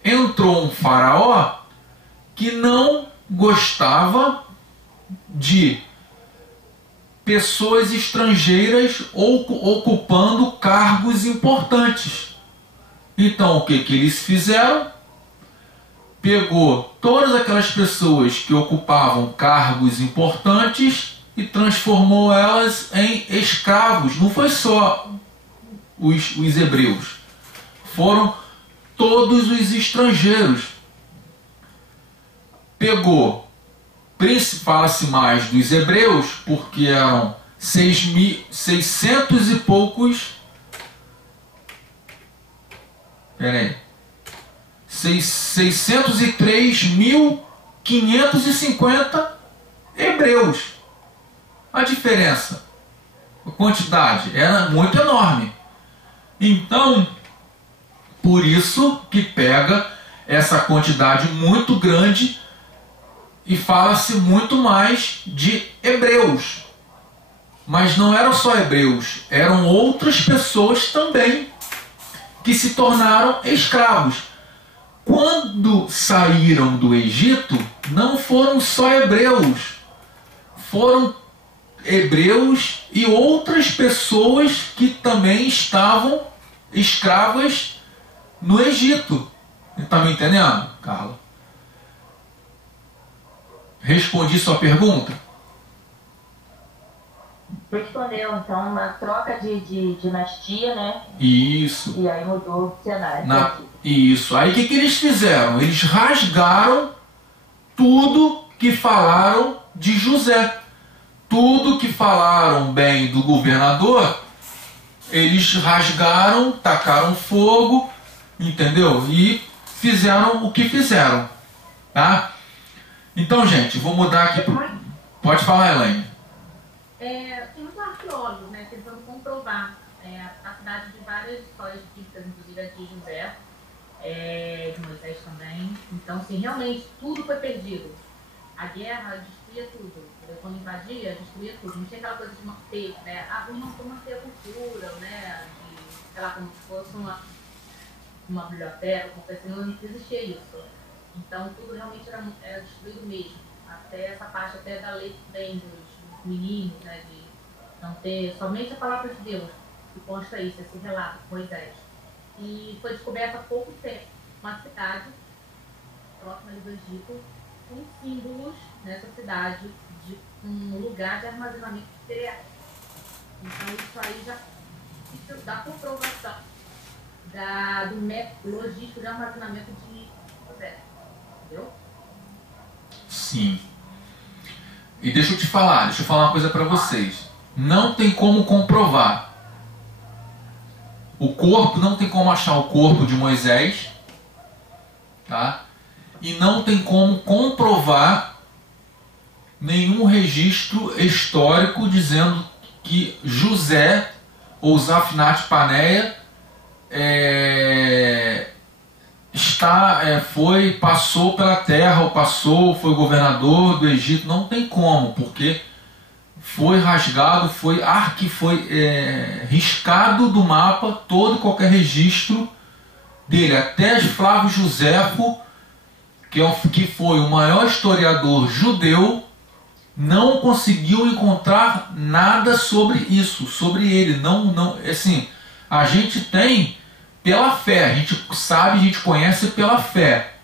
entrou um faraó que não gostava de pessoas estrangeiras ocupando cargos importantes. Então o que eles fizeram? Pegou todas aquelas pessoas que ocupavam cargos importantes e transformou elas em escravos. Não foi só os hebreus, foram todos os estrangeiros. Pegou, fala-se mais dos hebreus, porque eram 600 e poucos. 603.550 hebreus. A diferença, a quantidade era muito enorme. Então, por isso que pega essa quantidade muito grande e fala-se muito mais de hebreus. Mas não eram só hebreus, eram outras pessoas também que se tornaram escravos. Quando saíram do Egito, não foram só hebreus, foram hebreus e outras pessoas que também estavam escravas no Egito. Está me entendendo, Carla? Respondi sua pergunta? Respondeu, então, uma troca de dinastia, né? Isso. E aí mudou o cenário. Isso. Aí o que eles fizeram? Eles rasgaram tudo que falaram de José. Tudo que falaram bem do governador, eles rasgaram, tacaram fogo, entendeu? E fizeram o que fizeram. Tá? Então, gente, vou mudar aqui. Pode falar, Elaine. Tem muitos arqueólogos, né, tentando comprovar a cidade de várias histórias típicas, inclusive a de José, de Moisés também. Então, assim, realmente tudo foi perdido. A guerra destruía tudo. Quando invadia, destruía tudo. Não tinha aquela coisa de manter, né? Manter a cultura, né? De, sei lá, como se fosse uma biblioteca, como assim, não existia isso. Então, tudo realmente era destruído mesmo. Até essa parte até da lei também dos meninos, né? De não ter somente a palavra de Deus, que consta isso, esse relato de Moisés. E foi descoberta há pouco tempo uma cidade próxima ali do Egito, com símbolos nessa cidade de um lugar de armazenamento de cereais. Então isso aí já dá comprovação do método logístico de armazenamento de José. Entendeu? Sim. E deixa eu falar uma coisa para vocês. Não tem como comprovar. O corpo, não tem como achar o corpo de Moisés, tá? E não tem como comprovar nenhum registro histórico dizendo que José ou Zafnat Paneia passou pela terra, ou foi governador do Egito. Não tem como, porque foi rasgado, foi riscado do mapa todo e qualquer registro dele. Até Flávio Joséfo, que foi o maior historiador judeu, não conseguiu encontrar nada sobre isso, sobre ele. Assim, a gente tem pela fé, a gente sabe, a gente conhece pela fé,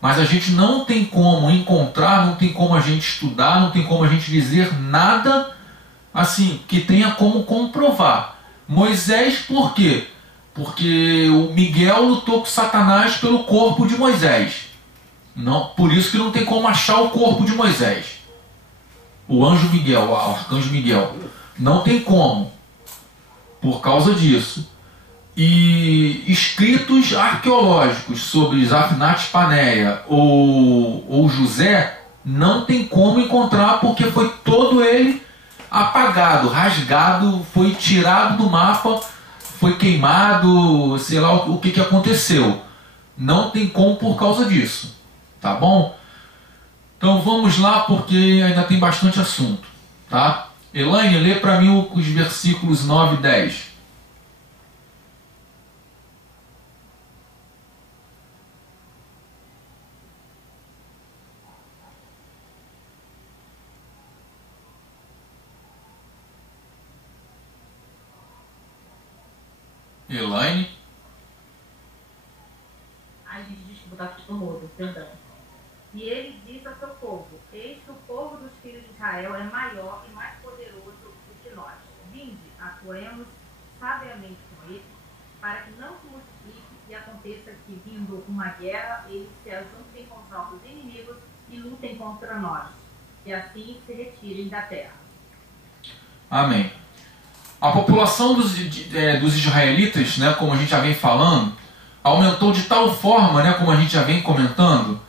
mas a gente não tem como encontrar, não tem como a gente estudar, não tem como a gente dizer nada assim que tenha como comprovar. Moisés, por quê? Porque o Miguel lutou com Satanás pelo corpo de Moisés. Não, por isso que não tem como achar o corpo de Moisés. O anjo Miguel, o arcanjo Miguel. Não tem como. Por causa disso. E escritos arqueológicos sobre Zafnate Paneia ou José, não tem como encontrar, porque foi todo ele apagado, rasgado, foi tirado do mapa, foi queimado, sei lá o que aconteceu. Não tem como por causa disso. Tá bom? Então vamos lá, porque ainda tem bastante assunto. Tá? Elaine, lê para mim os versículos 9 e 10. Elaine? Ai, gente, desculpa, tá tudo mudo, perdão. E ele disse ao seu povo: eis que o povo dos filhos de Israel é maior e mais poderoso do que nós. Vinde, atuemos sabiamente com ele, para que não se multiplique e aconteça que, vindo uma guerra, eles se ajuntem com os nossos inimigos e lutem contra nós, e assim se retirem da terra. Amém. A população dos israelitas, né, como a gente já vem falando, aumentou de tal forma, né, como a gente já vem comentando,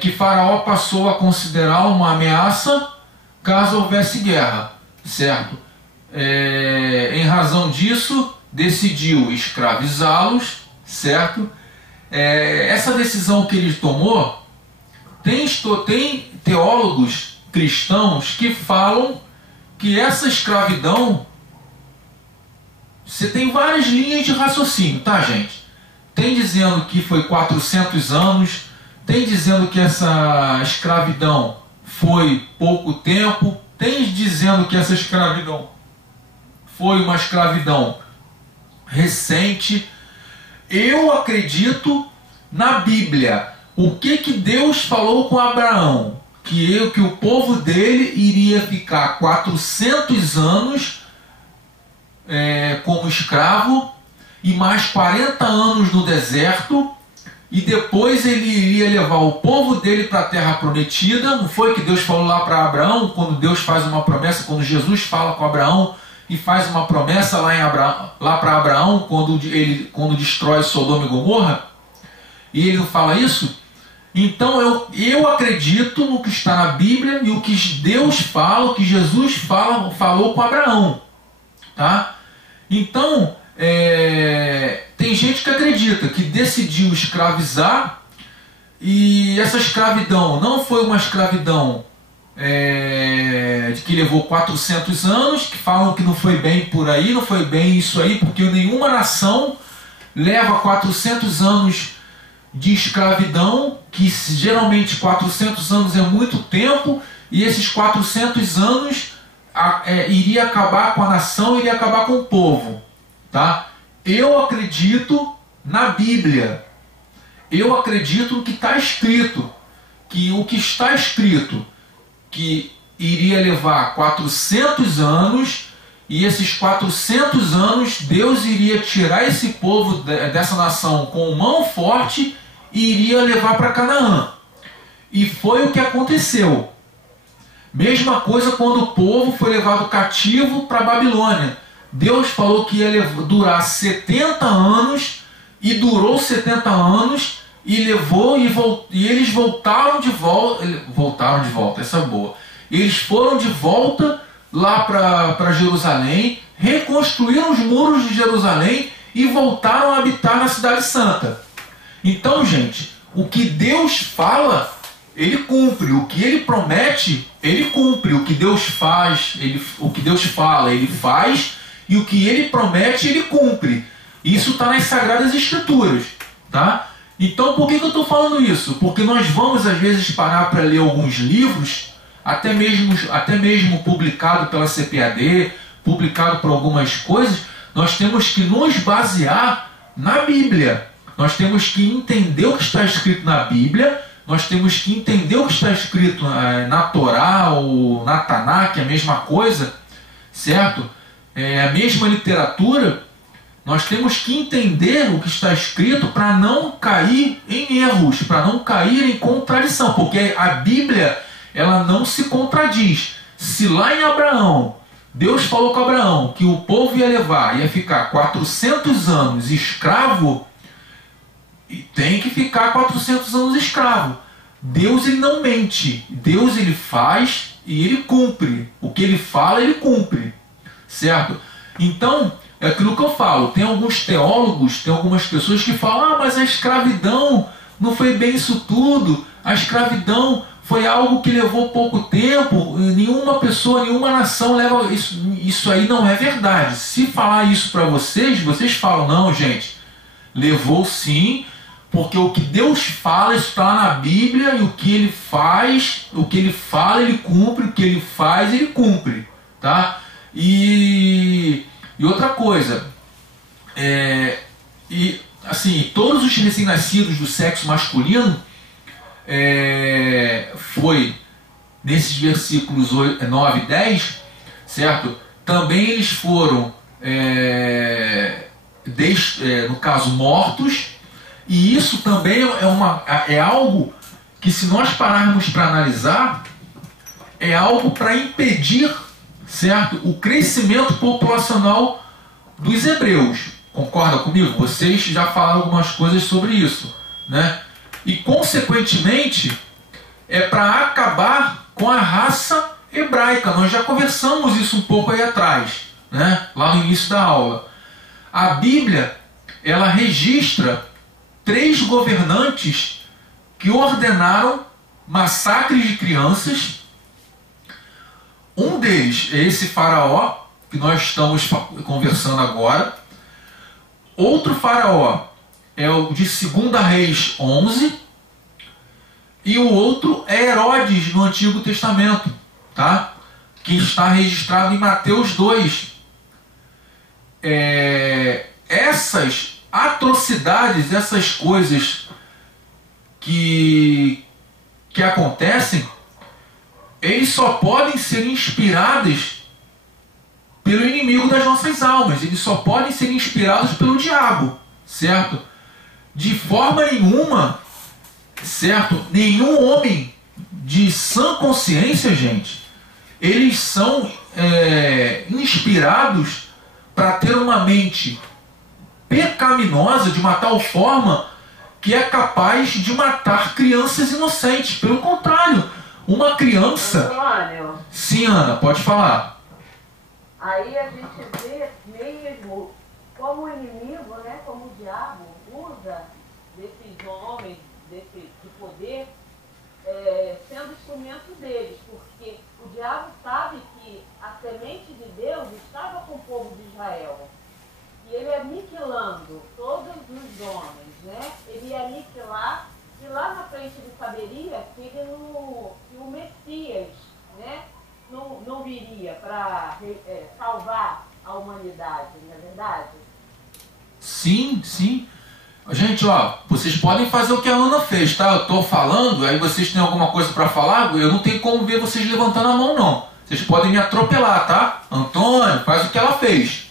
que Faraó passou a considerar uma ameaça caso houvesse guerra, certo? Em razão disso, decidiu escravizá-los, certo? Essa decisão que ele tomou, tem teólogos cristãos que falam que essa escravidão, você tem várias linhas de raciocínio, tá, gente? Tem dizendo que foi 400 anos, tem dizendo que essa escravidão foi pouco tempo, tem dizendo que essa escravidão foi uma escravidão recente. Eu acredito na Bíblia. O que Deus falou com Abraão? Que o povo dele iria ficar 400 anos como escravo e mais 40 anos no deserto, e depois ele iria levar o povo dele para a terra prometida. Não foi que Deus falou lá para Abraão, quando Deus faz uma promessa, quando Jesus fala com Abraão e faz uma promessa lá para Abraão, quando destrói Sodoma e Gomorra, e ele não fala isso? Então eu acredito no que está na Bíblia e o que Deus fala, o que Jesus falou com Abraão. Tá? Então, tem gente que acredita que decidiu escravizar, e essa escravidão não foi uma escravidão de que levou 400 anos, que falam que não foi bem por aí, não foi bem isso aí, porque nenhuma nação leva 400 anos de escravidão, que geralmente 400 anos é muito tempo, e esses 400 anos iria acabar com a nação, iria acabar com o povo. Tá? Eu acredito na Bíblia, eu acredito no que está escrito, que o que está escrito, que iria levar 400 anos, e esses 400 anos Deus iria tirar esse povo dessa nação com mão forte e iria levar para Canaã. E foi o que aconteceu. Mesma coisa quando o povo foi levado cativo para a Babilônia. Deus falou que ia durar 70 anos, e durou 70 anos, e levou, e eles voltaram de volta, essa é boa. Eles foram de volta lá para Jerusalém, reconstruíram os muros de Jerusalém e voltaram a habitar na Cidade Santa. Então, gente, o que Deus fala ele cumpre. O que ele promete, ele cumpre. O que Deus faz, o que Deus fala, ele faz. E o que ele promete, ele cumpre. Isso está nas Sagradas Escrituras. Tá? Então, por que eu estou falando isso? Porque nós vamos, às vezes, parar para ler alguns livros, até mesmo publicado pela CPAD, publicado por algumas coisas. Nós temos que nos basear na Bíblia. Nós temos que entender o que está escrito na Bíblia. Nós temos que entender o que está escrito na Torá ou na Tanakh, é a mesma coisa, certo? É a mesma literatura. Nós temos que entender o que está escrito para não cair em erros, para não cair em contradição, porque a Bíblia, ela não se contradiz. Se lá em Abraão, Deus falou com Abraão que o povo ia ficar 400 anos escravo, e tem que ficar 400 anos escravo. Deus, ele não mente. Deus, ele faz e ele cumpre. O que ele fala, ele cumpre. Certo? Então, é aquilo que eu falo. Tem alguns teólogos, tem algumas pessoas que falam: mas a escravidão não foi bem isso tudo. A escravidão foi algo que levou pouco tempo. Nenhuma pessoa, nenhuma nação leva isso. Isso aí não é verdade. Se falar isso para vocês, vocês falam: não, gente, levou sim. Porque o que Deus fala está na Bíblia, e o que ele faz, o que ele fala, ele cumpre, o que ele faz, ele cumpre. Tá? E outra coisa, assim, todos os recém-nascidos do sexo masculino, foi nesses versículos 9 e 10, certo? Também eles foram, no caso, mortos. E isso também é algo que, se nós pararmos para analisar, é algo para impedir, certo, o crescimento populacional dos hebreus. Concorda comigo? Vocês já falaram algumas coisas sobre isso, né? E, consequentemente, é para acabar com a raça hebraica. Nós já conversamos isso um pouco aí atrás, né? Lá no início da aula. A Bíblia, ela registra 3 governantes que ordenaram massacres de crianças. Um deles é esse faraó que nós estamos conversando agora. Outro faraó é o de 2 Reis 11. E o outro é Herodes, no Antigo Testamento, tá? Que está registrado em Mateus 2. Essas atrocidades, essas coisas que acontecem, eles só podem ser inspirados pelo inimigo das nossas almas. Eles só podem ser inspirados pelo diabo, certo? De forma nenhuma, certo? Nenhum homem de sã consciência, gente, eles são inspirados para ter uma mente pecaminosa de uma tal forma que é capaz de matar crianças inocentes. Pelo contrário, uma criança... Antônio, Sim, Ana, pode falar. aí a gente vê mesmo como o inimigo, né, como o diabo usa desses homens, de poder, sendo instrumento deles, porque o diabo sabe que a semente de Deus estava com o povo de Israel. E ele aniquilando todos os homens, né? Ele ia aniquilar, e lá na frente ele saberia que o Messias, né, não viria para salvar a humanidade, não é verdade? Sim, sim. Gente, ó, vocês podem fazer o que a Ana fez, tá? Eu estou falando, aí vocês têm alguma coisa para falar, eu não tenho como ver vocês levantando a mão, não. Vocês podem me atropelar, tá? Antônio, faz o que ela fez.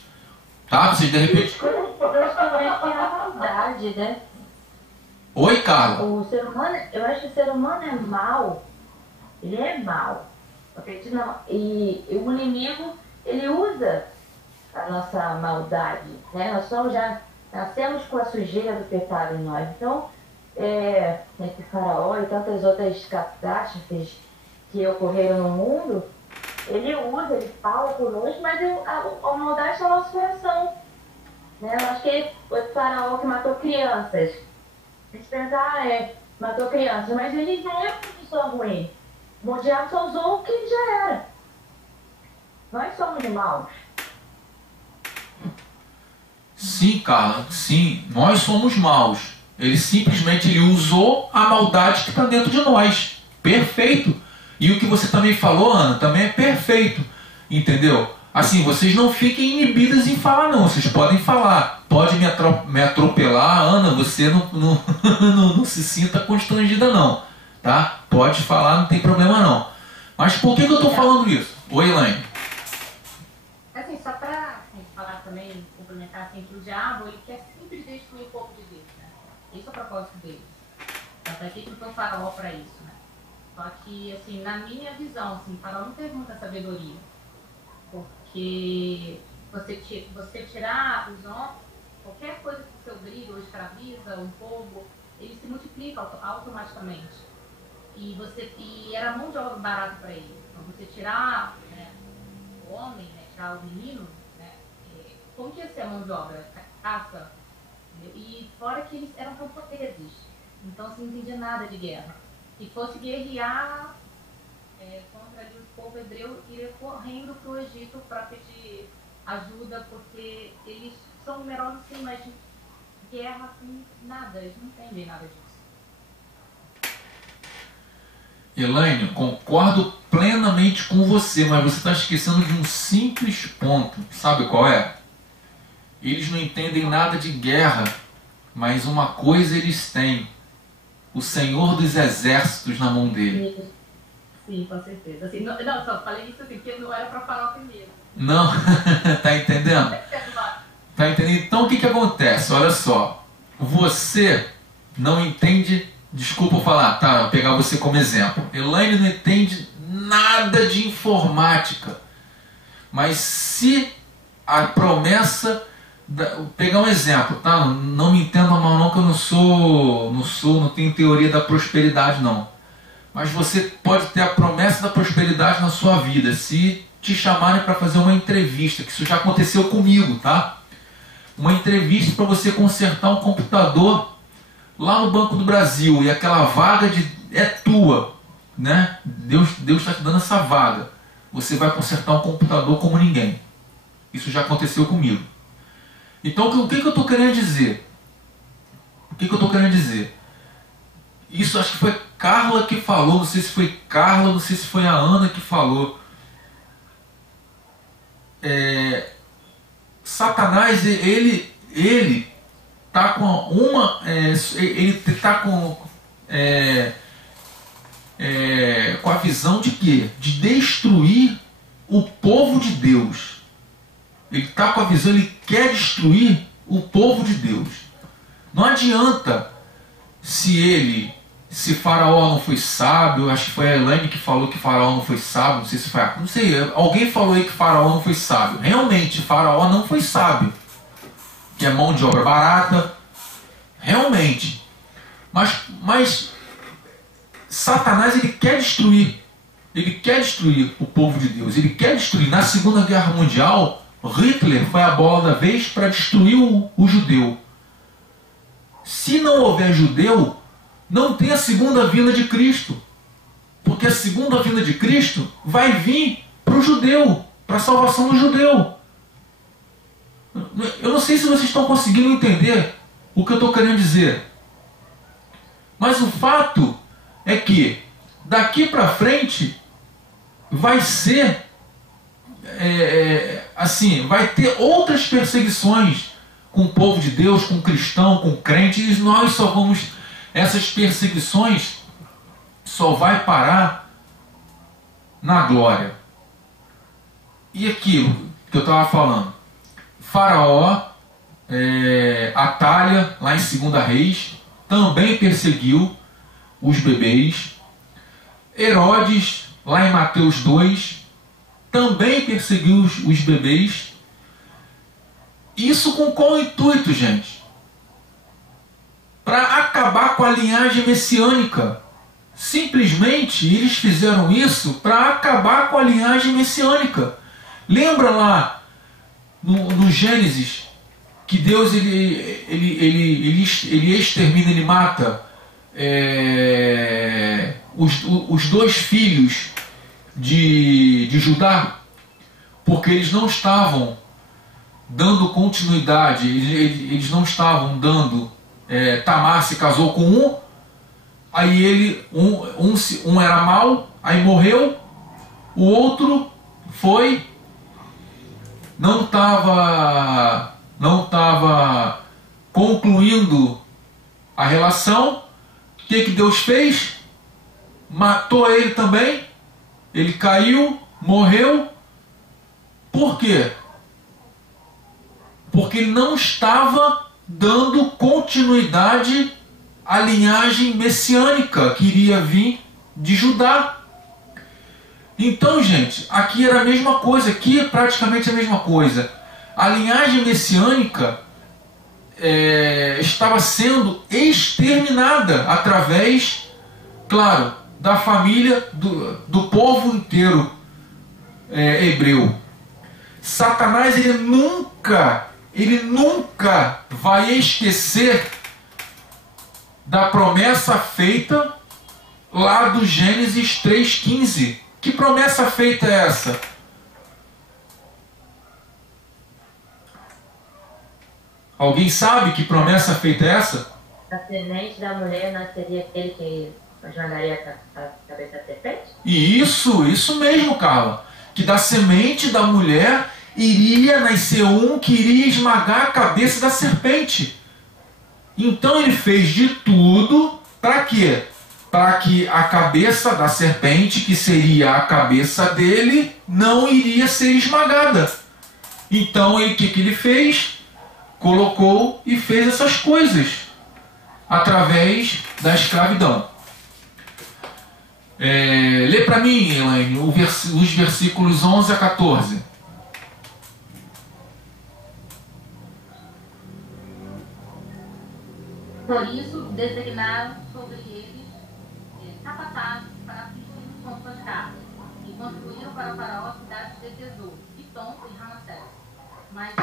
Tá? Vocês de repente... a maldade, né? Oi, Carla. O ser humano, eu acho que o ser humano é mau. Ele é mau. Não. E o inimigo, ele usa a nossa maldade, né? Nós já nascemos com a sujeira do pecado em nós. Então, esse faraó e tantas outras catástrofes que ocorreram no mundo, ele usa, ele fala conosco, mas a maldade está no nosso coração. Né? Eu acho que foi o faraó que matou crianças. A gente pensa, matou crianças, mas ele já pessoa ruim. O diabo só usou o que ele já era. Nós somos maus. Sim, Carla, sim, nós somos maus. Ele simplesmente usou a maldade que está dentro de nós. Perfeito. E o que você também falou, Ana, também é perfeito. Entendeu? Assim, vocês não fiquem inibidas em falar, não. Vocês podem falar. Pode me atropelar, Ana, você não se sinta constrangida, não. Tá? Pode falar, não tem problema, não. Mas por que eu estou falando isso? Oi, Elaine. Assim, só para falar também, complementar, assim, que o diabo, ele quer sempre destruir o povo de Deus, né? Esse é o propósito dele. Tanto é que ele botou o Faraó para isso, né? Só que, assim, na minha visão, assim, o Faraó não teve muita sabedoria. Porque você tirar os homens, qualquer coisa que o seu brilho ou escraviza um povo, ele se multiplica automaticamente. E era mão de obra barata para ele. Então, você tirar, né, o homem, né, tirar o menino, né, como que ia ser a mão de obra? Caça. E fora que eles eram camponeses. Então, assim, não entendia nada de guerra. Se fosse guerrear contra ali, o povo hebreu, iria correndo para o Egito para pedir ajuda, porque eles são numerosos sim, mas de guerra, assim, nada. Eles não entendem nada disso. Elaine, concordo plenamente com você, mas você está esquecendo de um simples ponto. Sabe qual é? Eles não entendem nada de guerra, mas uma coisa eles têm: o Senhor dos Exércitos na mão dele. Sim, com certeza. Assim, não, só falei isso assim, porque não era para falar primeiro. Não, tá entendendo? Tá entendendo? Então o que acontece? Olha só, você não entende. Desculpa eu falar, tá? Vou pegar você como exemplo. Elaine não entende nada de informática. Mas se a promessa... Vou pegar um exemplo, tá? Não me entenda mal não, que eu não tenho teoria da prosperidade não. Mas você pode ter a promessa da prosperidade na sua vida, se te chamarem para fazer uma entrevista, que isso já aconteceu comigo, tá? Uma entrevista para você consertar um computador lá no Banco do Brasil, e aquela vaga é tua, né? Deus está te dando essa vaga. Você vai consertar um computador como ninguém. Isso já aconteceu comigo. Então, o que eu estou querendo dizer? O que eu estou querendo dizer? Isso acho que foi Carla que falou, não sei se foi Carla, não sei se foi a Ana que falou. Satanás, ele tá com com a visão de quê? De destruir o povo de Deus. Ele está com a visão, ele quer destruir o povo de Deus. Não adianta se Faraó não foi sábio. Acho que foi a Elaine que falou que Faraó não foi sábio, não sei se foi não sei, alguém falou aí que Faraó não foi sábio. Realmente, Faraó não foi sábio, que é mão de obra barata, realmente. Mas Satanás, ele quer destruir o povo de Deus, ele quer destruir. Na Segunda Guerra Mundial, Hitler foi a bola da vez para destruir o judeu. Se não houver judeu, não tem a segunda vinda de Cristo, porque a segunda vinda de Cristo vai vir para o judeu, para a salvação do judeu. Eu não sei se vocês estão conseguindo entender o que eu estou querendo dizer, mas o fato é que daqui para frente vai ser assim, vai ter outras perseguições com o povo de Deus, com o cristão, com o crente, e nós só vamos... Essas perseguições só vai parar na glória. E aquilo que eu estava falando, Faraó, Atalha, lá em 2 Reis, também perseguiu os bebês. Herodes, lá em Mateus 2, também perseguiu os bebês. Isso com qual intuito, gente? Para acabar com a linhagem messiânica. Simplesmente eles fizeram isso para acabar com a linhagem messiânica. Lembra lá no Gênesis que Deus ele extermina, ele mata os dois filhos de Judá? Porque eles não estavam dando continuidade, eles não estavam dando. Tamar se casou com um, aí um era mau, aí morreu, o outro não estava concluindo a relação. O que Deus fez? Matou ele também, ele caiu, morreu. Por quê? Porque ele não estava dando continuidade à linhagem messiânica que iria vir de Judá. Então, gente, aqui era a mesma coisa, aqui é praticamente a mesma coisa. A linhagem messiânica estava sendo exterminada através, claro, da família do povo inteiro hebreu. Satanás, ele nunca vai esquecer da promessa feita lá do Gênesis 3,15. Que promessa feita é essa? Alguém sabe que promessa feita é essa? Da semente da mulher nasceria aquele que esmagaria a cabeça da serpente? Isso mesmo, Carla. Que da semente da mulher iria nascer um que iria esmagar a cabeça da serpente. Então ele fez de tudo para quê? Para que a cabeça da serpente, que seria a cabeça dele, não iria ser esmagada. Então o que ele fez? Colocou e fez essas coisas através da escravidão. Lê para mim, Elaine, os versículos 11 a 14. Por isso, designaram sobre eles capatazes para afligi-los com suas cargas, e construíram para o faraó cidades de tesouro, Pitom e Ramassés. Mas,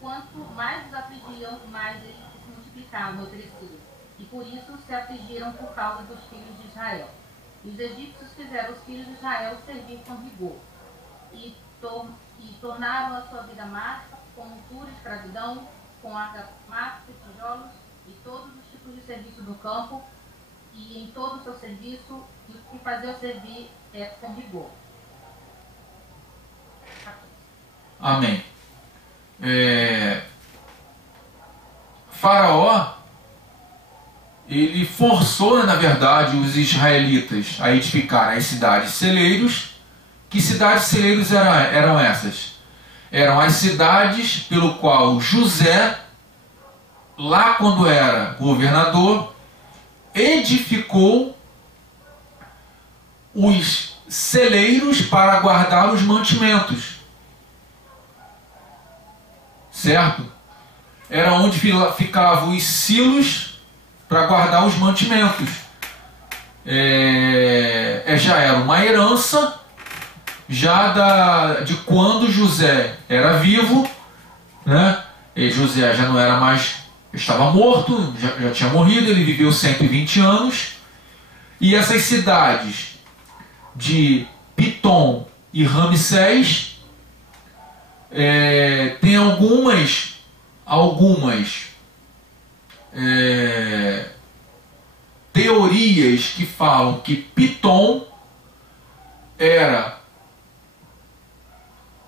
quanto mais os afligiam, mais eles se multiplicavam entre si, e por isso se afligiram por causa dos filhos de Israel. E os egípcios fizeram os filhos de Israel servir com rigor, e tornaram a sua vida má, com montura, escravidão, com argamassa e tijolos, e todos os tipos de serviço do campo, e em todo o seu serviço, e fazer o servir com rigor. Amém. Faraó, ele forçou, na verdade, os israelitas a edificar as cidades celeiros. Que cidades celeiros eram essas? Eram as cidades pelo qual José, lá quando era governador, edificou os celeiros para guardar os mantimentos. Certo? Era onde ficavam os silos para guardar os mantimentos. Já era uma herança de quando José era vivo, né? E José já não era mais, estava morto, já tinha morrido, ele viveu 120 anos. E essas cidades de Pitom e Ramsés tem algumas teorias que falam que Pitom era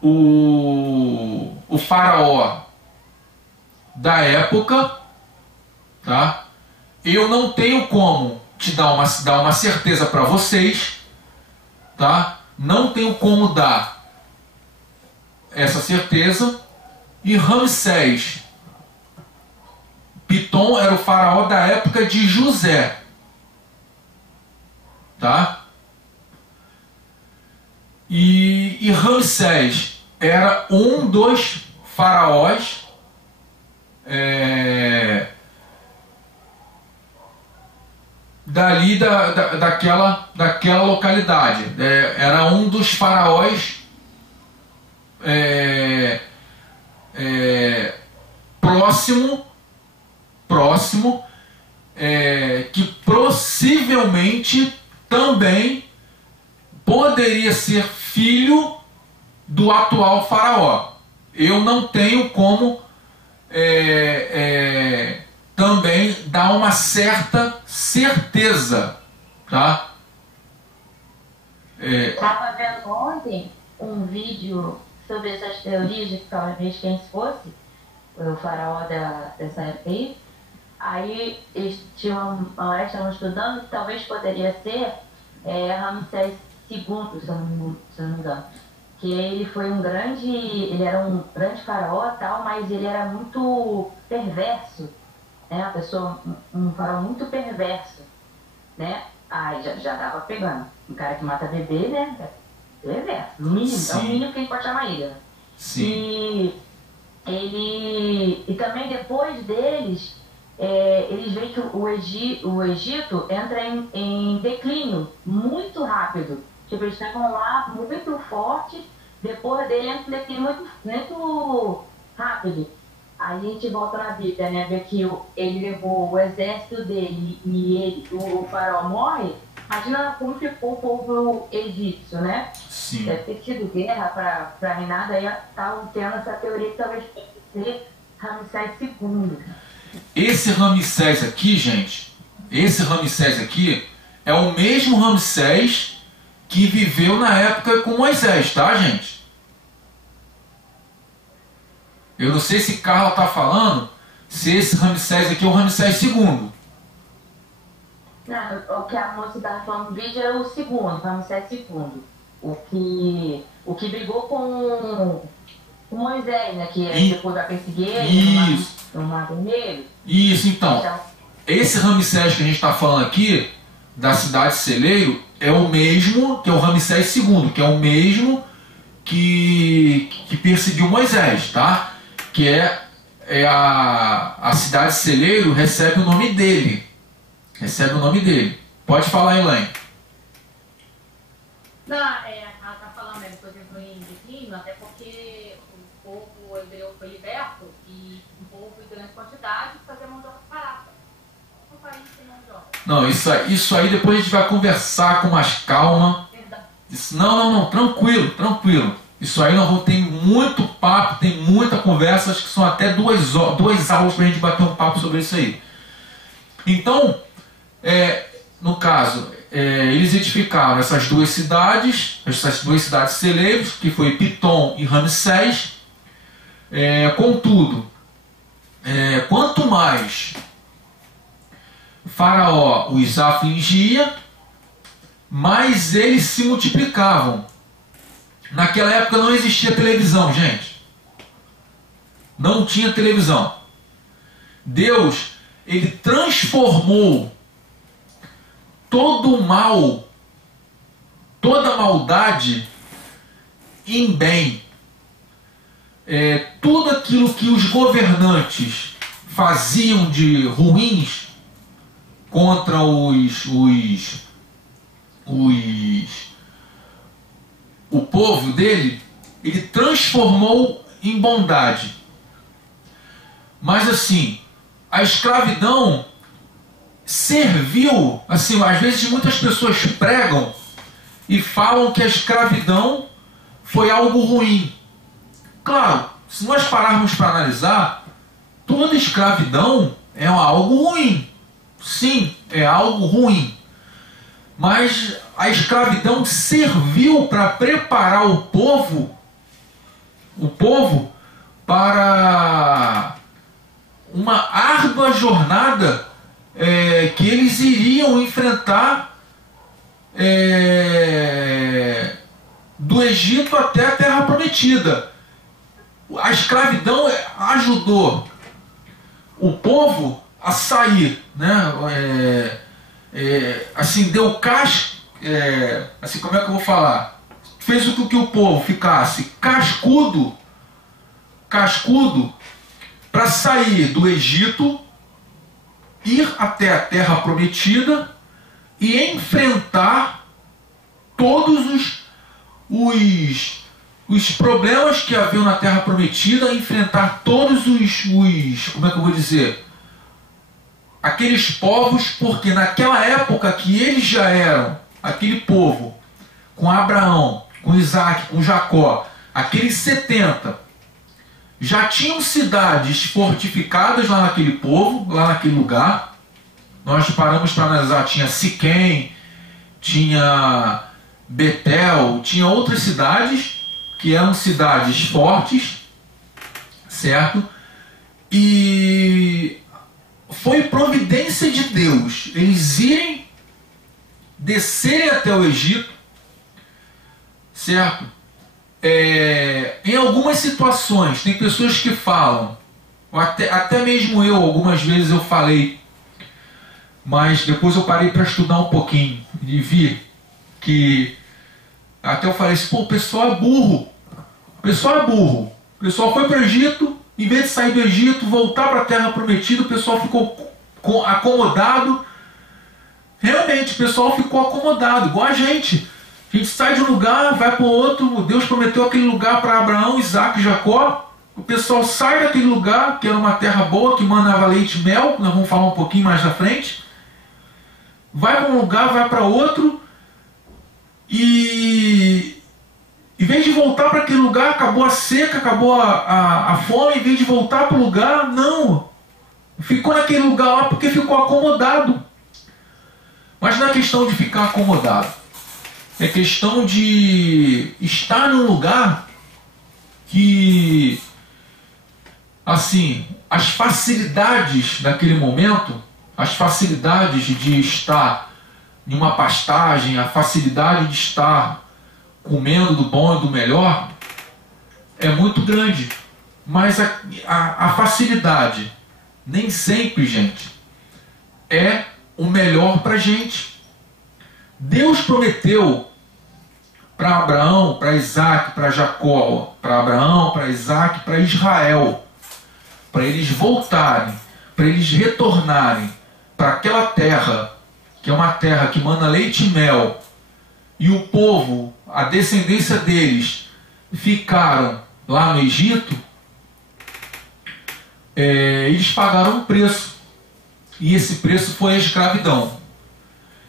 o faraó da época, tá? Eu não tenho como te dar uma certeza para vocês, tá? Não tenho como dar essa certeza. E Ramsés, Pitom era o faraó da época de José, tá? E Ramsés era um dos faraós dali daquela localidade. Era um dos faraós próximo que possivelmente também poderia ser filho do atual faraó. Eu não tenho como também dar uma certa certeza, tá? Estava vendo ontem um vídeo sobre essas teorias de que talvez quem fosse o faraó dessa época aí. Aí eles estavam estudando que talvez poderia ser Ramsés II, se eu não me engano. Que ele foi ele era um grande faraó tal, mas ele era muito perverso, né? Uma pessoa, um faraó muito perverso, né? Aí já dava pegando. Um cara que mata bebê, né? Perverso, no mínimo, é o mínimo que a gente pode chamar ele. Sim. E também depois deles, eles veem que o Egito entra em declínio muito rápido. Tipo, eles estavam lá muito fortes, depois dele entra em declínio muito rápido. Aí a gente volta na Bíblia, né? Ver que ele levou o exército dele e o faraó morre. Imagina como ficou o povo egípcio, né? Sim. Deve ter tido guerra para reinar, daí estavam tendo essa teoria que talvez fosse ser Ramsés II. Esse Ramsés aqui, gente, é o mesmo Ramsés que viveu na época com Moisés, tá, gente? Eu não sei se Carla está falando se esse Ramsés aqui é o Ramsés II. Não, o que a moça estava falando no vídeo é o segundo, Ramsés II. O que brigou com Moisés, né? Que depois da perseguir no Mar Vermelho. Isso, então. Esse Ramsés que a gente está falando aqui, da cidade celeiro, é o mesmo que é o Ramsés II, que é o mesmo que perseguiu Moisés, tá? Que a cidade celeiro recebe o nome dele. Pode falar, Elaine. Não, ela está falando mesmo, por exemplo, em declínio, até porque o povo hebreu foi liberto e um povo em grande quantidade fazer mão de obra barata. Um país sem mão de obra. Não, isso aí depois a gente vai conversar com mais calma. Não, tranquilo. Isso aí nós vamos ter muito papo, tem muita conversa, acho que são até duas aulas para a gente bater um papo sobre isso aí. Então, no caso, eles edificaram essas duas cidades celeiros, que foi Pitom e Ramsés. Contudo, quanto mais Faraó os afligia, mais eles se multiplicavam. Naquela época não existia televisão, gente. Não tinha televisão. Deus, ele transformou todo o mal, toda a maldade em bem. Tudo aquilo que os governantes faziam de ruins contra o povo dele, ele transformou em bondade. Mas assim, a escravidão serviu, assim, às vezes muitas pessoas pregam e falam que a escravidão foi algo ruim. Claro, se nós pararmos para analisar, toda escravidão é algo ruim. Sim, é algo ruim. Mas a escravidão serviu para preparar o povo para uma árdua jornada que eles iriam enfrentar do Egito até a Terra Prometida. A escravidão ajudou o povo a sair, né? Assim, deu assim, como é que eu vou falar? Fez com que o povo ficasse cascudo para sair do Egito, ir até a Terra Prometida e enfrentar todos os problemas que haviam na Terra Prometida, enfrentar todos como é que eu vou dizer? Aqueles povos, porque naquela época que eles já eram aquele povo, com Abraão, com Isaac, com Jacó, aqueles 70, já tinham cidades fortificadas lá naquele povo, lá naquele lugar. Nós paramos para analisar, tinha Siquém, tinha Betel, tinha outras cidades que eram cidades fortes, certo? E foi providência de Deus eles irem, descerem até o Egito, certo? Em algumas situações, tem pessoas que falam, até mesmo eu, algumas vezes eu falei, mas depois eu parei para estudar um pouquinho e vi que até eu falei assim, pô, o pessoal é burro. O pessoal é burro. O pessoal foi para o Egito, em vez de sair do Egito, voltar para a Terra Prometida, o pessoal ficou acomodado. Realmente, o pessoal ficou acomodado, igual a gente. A gente sai de um lugar, vai para o outro. Deus prometeu aquele lugar para Abraão, Isaac e Jacó. O pessoal sai daquele lugar, que era uma terra boa, que manava leite e mel. Nós vamos falar um pouquinho mais na frente. Vai para um lugar, vai para outro. E em vez de voltar para aquele lugar, acabou a seca, acabou a fome. Em vez de voltar para o lugar, não. Ficou naquele lugar lá porque ficou acomodado. Mas não é questão de ficar acomodado. É questão de estar num lugar que, assim, as facilidades daquele momento, as facilidades de estar em uma pastagem, a facilidade de estar comendo do bom e do melhor, é muito grande. Mas a facilidade, nem sempre, gente, é o melhor para a gente. Deus prometeu para Abraão, para Isaac, para Jacó, para Abraão, para Isaac, para Israel, para eles voltarem, para eles retornarem para aquela terra, que é uma terra que mana leite e mel, e o povo, a descendência deles, ficaram lá no Egito. Eles pagaram um preço, e esse preço foi a escravidão.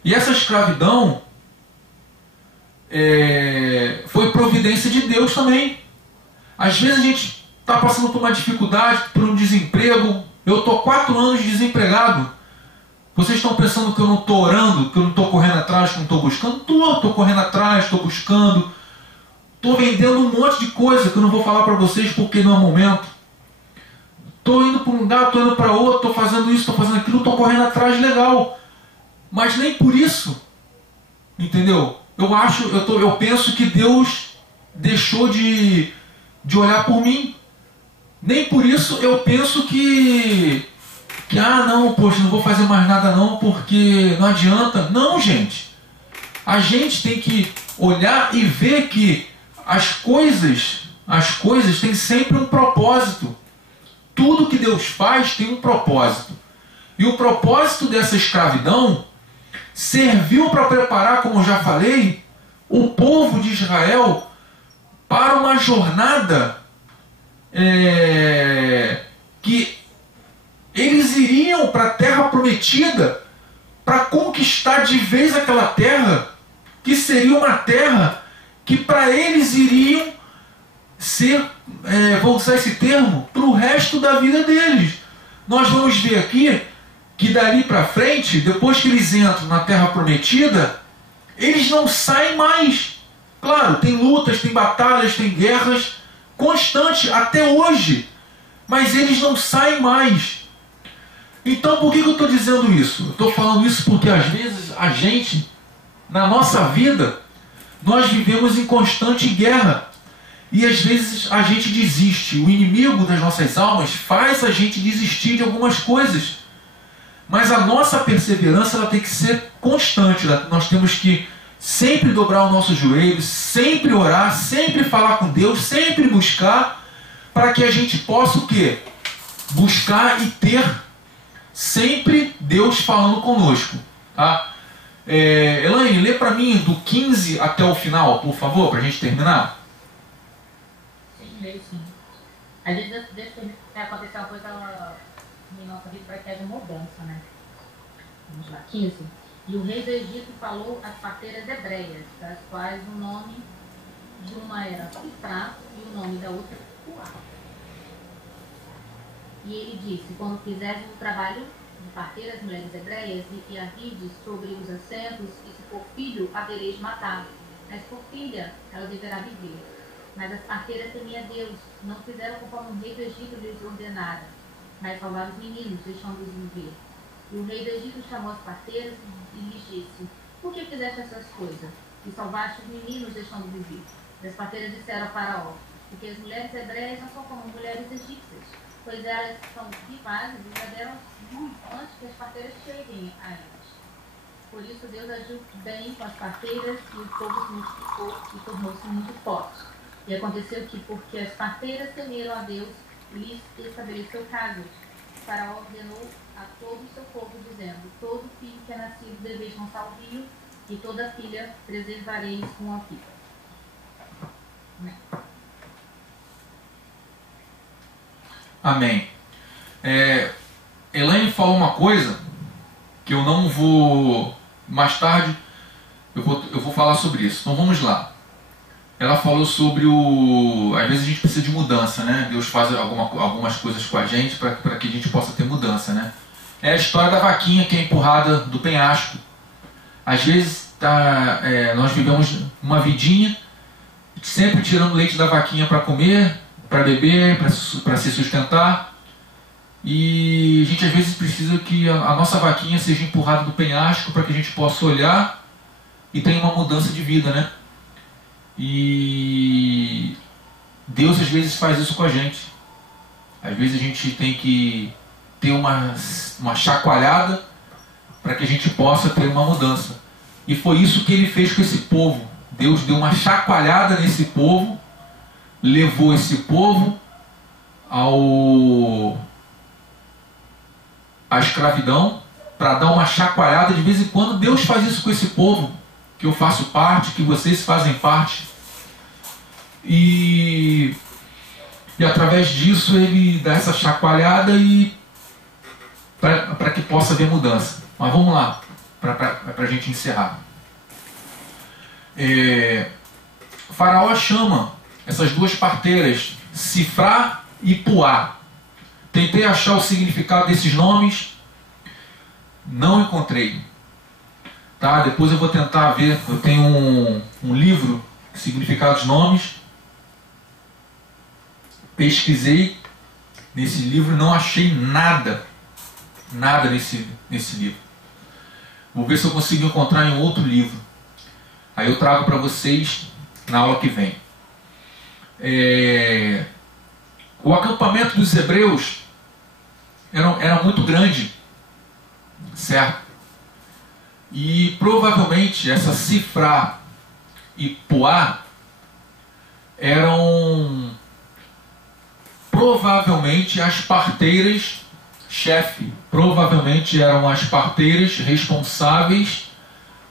E essa escravidão foi providência de Deus também. Às vezes a gente está passando por uma dificuldade, por um desemprego. Eu estou 4 anos desempregado. Vocês estão pensando que eu não estou orando, que eu não estou correndo atrás, que eu não estou buscando? Estou correndo atrás, estou buscando. Estou vendendo um monte de coisa que eu não vou falar para vocês porque não é o momento. Estou indo para um lugar, estou indo para outro, estou fazendo isso, estou fazendo aquilo, estou correndo atrás, legal. Mas nem por isso, entendeu? Eu penso que Deus deixou de olhar por mim. Nem por isso eu penso que não, poxa, não vou fazer mais nada não, porque não adianta. Não, gente. A gente tem que olhar e ver que as coisas têm sempre um propósito. Tudo que Deus faz tem um propósito. E o propósito dessa escravidão serviu para preparar, como eu já falei, o povo de Israel para uma jornada que eles iriam para a terra prometida para conquistar de vez aquela terra, que seria uma terra que para eles iriam ser, vou usar esse termo, para o resto da vida deles. Nós vamos ver aqui que dali para frente, depois que eles entram na terra prometida, eles não saem mais. Claro, tem lutas, tem batalhas, tem guerras constantes até hoje, mas eles não saem mais. Então por que eu estou dizendo isso? Eu estou falando isso porque às vezes a gente, na nossa vida, nós vivemos em constante guerra. E às vezes a gente desiste. O inimigo das nossas almas faz a gente desistir de algumas coisas. Mas a nossa perseverança ela tem que ser constante. Nós temos que sempre dobrar o nosso joelho, sempre orar, sempre falar com Deus, sempre buscar, para que a gente possa o quê? Buscar e ter sempre Deus falando conosco. Tá? Elaine, lê para mim do 15 até o final, por favor, para a gente terminar. Sim. Às vezes deixa acontecer uma coisa em nossa vida, vai ter de mudança, né? Vamos lá, 15. E o rei do Egito falou às parteiras hebreias, das quais o nome de uma era Sifrá e o nome da outra Puá. E ele disse: quando fizeres o trabalho de parteiras mulheres hebreias e que arrides sobre os assentos, e se for filho, havereis matado, mas por filha, ela deverá viver. Mas as parteiras temiam a Deus, não fizeram conforme o rei do Egito lhes ordenara, mas salvaram os meninos, deixando-os viver. E o rei do Egito chamou as parteiras e lhes disse: por que fizeste essas coisas? E salvaste os meninos, deixando viver. E as parteiras disseram a Faraó: porque as mulheres hebreias não são como mulheres egípcias, pois elas são vivazes e já deram luz antes que as parteiras cheguem a elas. Por isso Deus agiu bem com as parteiras e o povo se multiplicou e tornou-se muito forte. E aconteceu que, porque as parteiras temeram a Deus, lhes estabeleceu casas. O Faraó ordenou a todo o seu povo, dizendo: todo filho que é nascido deveis lançar ao rio, e toda filha preservareis com a pipa. Amém. Elaine falou uma coisa que eu não vou... Mais tarde eu vou falar sobre isso. Então vamos lá. Ela falou sobre às vezes a gente precisa de mudança, né? Deus faz algumas coisas com a gente para que a gente possa ter mudança, né? É a história da vaquinha que é empurrada do penhasco. Às vezes nós vivemos uma vidinha sempre tirando leite da vaquinha para comer, para beber, para se sustentar. E a gente às vezes precisa que a nossa vaquinha seja empurrada do penhasco para que a gente possa olhar e tenha uma mudança de vida, né? E Deus às vezes faz isso com a gente. Às vezes a gente tem que ter uma chacoalhada para que a gente possa ter uma mudança. E foi isso que ele fez com esse povo. Deus deu uma chacoalhada nesse povo, levou esse povo à escravidão, para dar uma chacoalhada. De vez em quando Deus faz isso com esse povo, que eu faço parte, que vocês fazem parte. E através disso ele dá essa chacoalhada e para que possa haver mudança. Mas vamos lá, para a gente encerrar. O Faraó chama essas duas parteiras, Sifrá e Puá. Tentei achar o significado desses nomes, não encontrei. Tá? Depois eu vou tentar ver. Eu tenho um livro, Significado dos Nomes. Pesquisei nesse livro, não achei nada nesse livro. Vou ver se eu consigo encontrar em outro livro. Aí eu trago para vocês na aula que vem. O acampamento dos hebreus era muito grande, certo? E provavelmente essa Sifrá e Puá eram provavelmente as parteiras chefe, provavelmente eram as parteiras responsáveis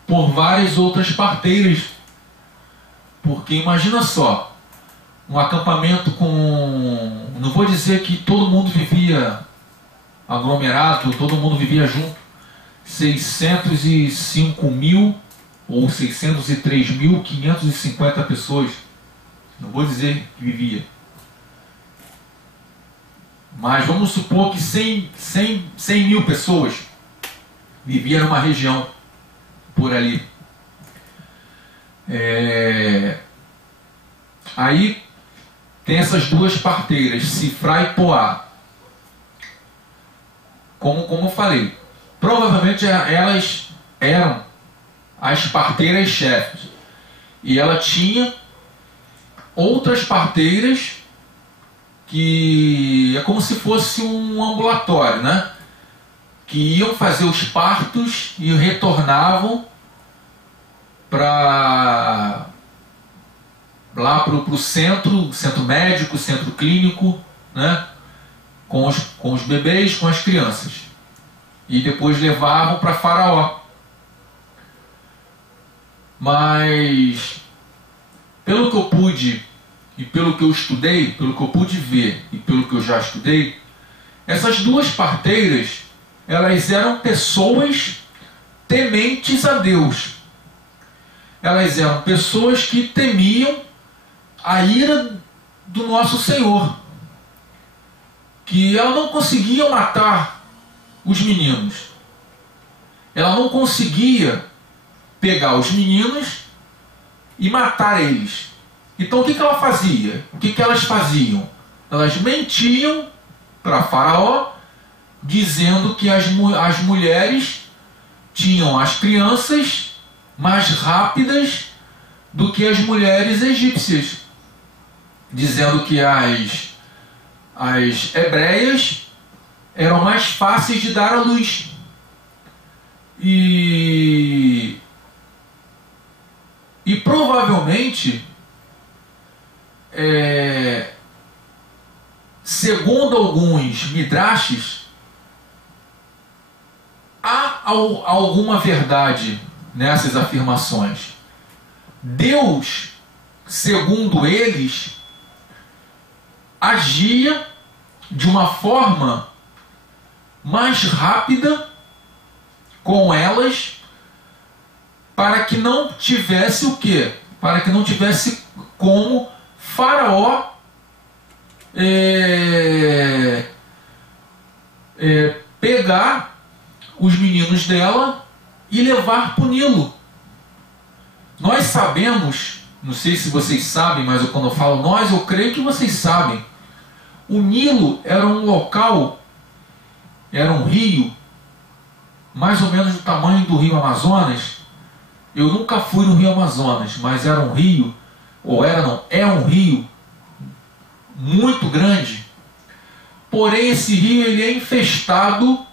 por várias outras parteiras. Porque imagina só, um acampamento com... Não vou dizer que todo mundo vivia aglomerado, todo mundo vivia junto. 605 mil ou 603.550 pessoas. Não vou dizer que vivia. Mas vamos supor que 100 mil pessoas viviam numa região por ali. Aí tem essas duas parteiras, Sifrá e Puá. Como eu falei, provavelmente elas eram as parteiras chefes. E ela tinha outras parteiras que é como se fosse um ambulatório, né? Que iam fazer os partos e retornavam lá para o centro médico, centro clínico, né? Com os bebês, com as crianças. E depois levavam para Faraó. Mas, pelo que eu pude, e pelo que eu estudei, pelo que eu pude ver, e pelo que eu já estudei, essas duas parteiras, elas eram pessoas tementes a Deus. Elas eram pessoas que temiam a ira do nosso Senhor, que ela não conseguia matar os meninos. Ela não conseguia pegar os meninos e matar eles. Então o que ela fazia? O que elas faziam? Elas mentiam para Faraó, dizendo que as mulheres tinham as crianças mais rápidas do que as mulheres egípcias, dizendo que as hebreias eram mais fáceis de dar à luz. E provavelmente, segundo alguns midrashes, há alguma verdade nessas afirmações. Deus, segundo eles, agia de uma forma mais rápida com elas, para que não tivesse o quê? Para que não tivesse como Faraó pegar os meninos dela e levar para o Nilo. Nós sabemos, não sei se vocês sabem, mas quando eu falo nós, eu creio que vocês sabem. O Nilo era um local, era um rio, mais ou menos do tamanho do rio Amazonas. Eu nunca fui no rio Amazonas, mas era um rio, é um rio muito grande. Porém, esse rio ele é infestado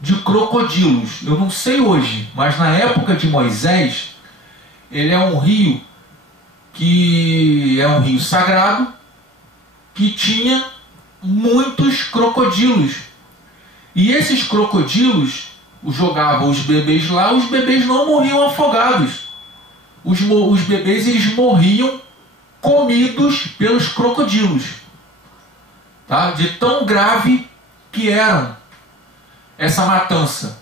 de crocodilos. Eu não sei hoje, mas na época de Moisés, ele é um rio que é um rio sagrado, que tinha muitos crocodilos. E esses crocodilos jogavam os bebês lá, os bebês não morriam afogados. Os bebês eles morriam comidos pelos crocodilos. Tá? De tão grave que eram essa matança.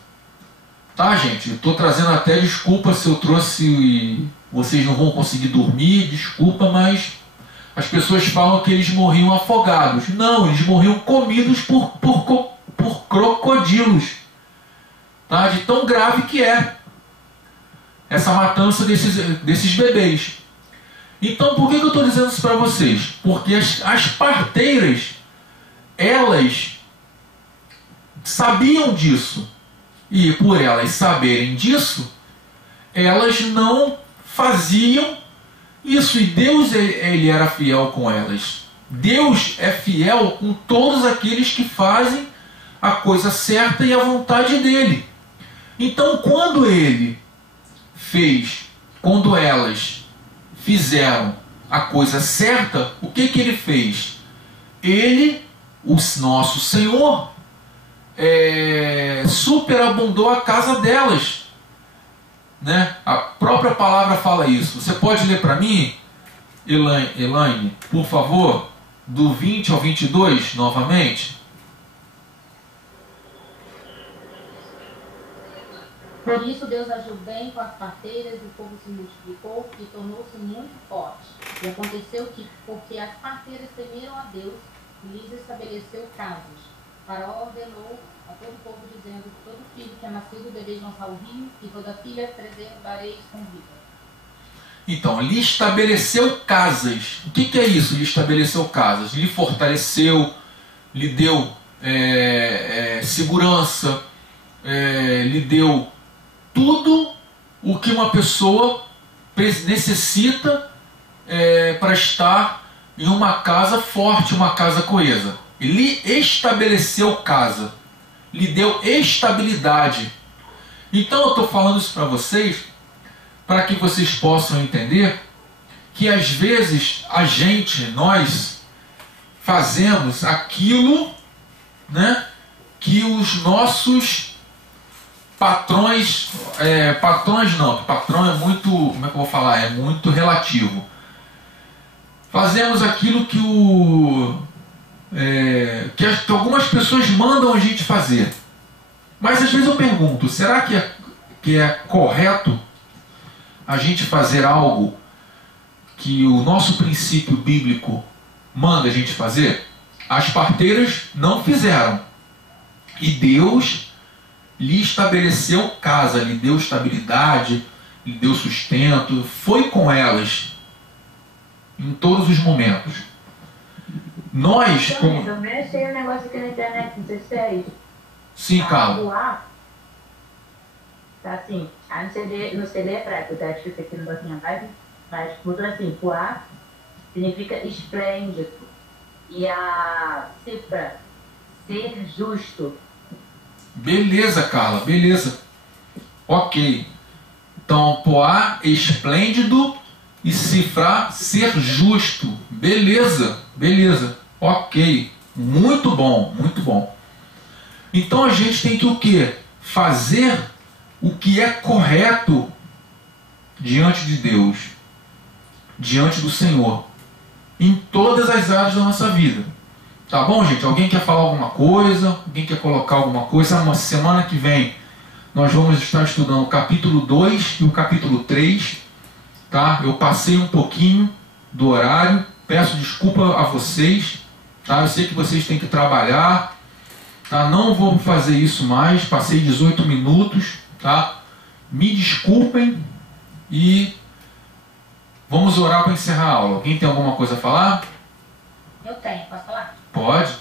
Tá, gente? Eu estou trazendo até desculpa se eu trouxe e vocês não vão conseguir dormir, desculpa, mas as pessoas falam que eles morriam afogados. Não, eles morriam comidos por crocodilos. Tá? De tão grave que é essa matança desses bebês. Então, por que eu estou dizendo isso para vocês? Porque as parteiras, elas sabiam disso. E por elas saberem disso, elas não faziam isso. E Deus, ele era fiel com elas. Deus é fiel com todos aqueles que fazem a coisa certa e a vontade dele. Então, quando elas fizeram a coisa certa, o que ele fez? Ele, o nosso Senhor, superabundou a casa delas, né? A própria palavra fala isso. Você pode ler para mim, Elaine, por favor, do 20 ao 22 novamente? Por isso Deus agiu bem com as parteiras, e o povo se multiplicou e tornou-se muito forte. E aconteceu que, porque as parteiras temeram a Deus, lhes estabeleceu casas. Faraó ordenou a todo o povo, dizendo: todo filho que é nascido deveis lançar ao rio, e toda filha preservareis com vida. Então, lhe estabeleceu casas. O que é isso? Lhe estabeleceu casas. Lhe fortaleceu, lhe deu segurança, lhe deu tudo o que uma pessoa necessita para estar em uma casa forte, uma casa coesa. Ele estabeleceu casa, lhe deu estabilidade. Então eu estou falando isso para vocês, para que vocês possam entender que às vezes nós fazemos aquilo, né, que os nossos patrões, patrão é muito, como é que eu vou falar? É muito relativo. Fazemos aquilo que que algumas pessoas mandam a gente fazer. Mas às vezes eu pergunto, será que que é correto a gente fazer algo que o nosso princípio bíblico manda a gente fazer? As parteiras não fizeram. E Deus lhe estabeleceu casa, lhe deu estabilidade, lhe deu sustento, foi com elas em todos os momentos. Nós, como... Também achei um negócio aqui na internet, não sei se é isso. Sim, Carlos. Tá assim, aí no CD é prático, tá escrito aqui no banquinho abaixo, mas botou assim, Poá significa esplêndido. E a cifra, ser justo. Beleza, Carla, beleza. Ok. Então, Poá, esplêndido, e cifra, ser justo. Beleza, beleza. Ok. Muito bom, muito bom. Então a gente tem que o quê? Fazer o que é correto diante de Deus, diante do Senhor, em todas as áreas da nossa vida. Tá bom, gente? Alguém quer falar alguma coisa? Alguém quer colocar alguma coisa? Uma semana que vem nós vamos estar estudando o capítulo 2 e o capítulo 3. Tá? Eu passei um pouquinho do horário. Peço desculpa a vocês. Tá? Eu sei que vocês têm que trabalhar. Tá? Não vou fazer isso mais. Passei 18 minutos. Tá? Me desculpem. E vamos orar para encerrar a aula. Alguém tem alguma coisa a falar? Eu tenho, posso falar? Pode.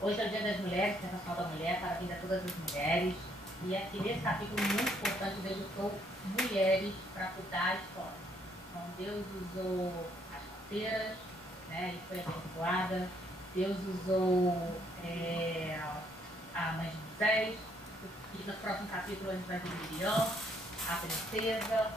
Hoje é o Dia das Mulheres, Internacional da Mulher, parabéns a todas as mulheres. E aqui nesse capítulo muito importante, Deus usou mulheres para cuidar a história. Então Deus usou as parteiras, né, e foi abençoada. Deus usou a mãe de Moisés. E no próximo capítulo a gente vai ver Miriam, a princesa.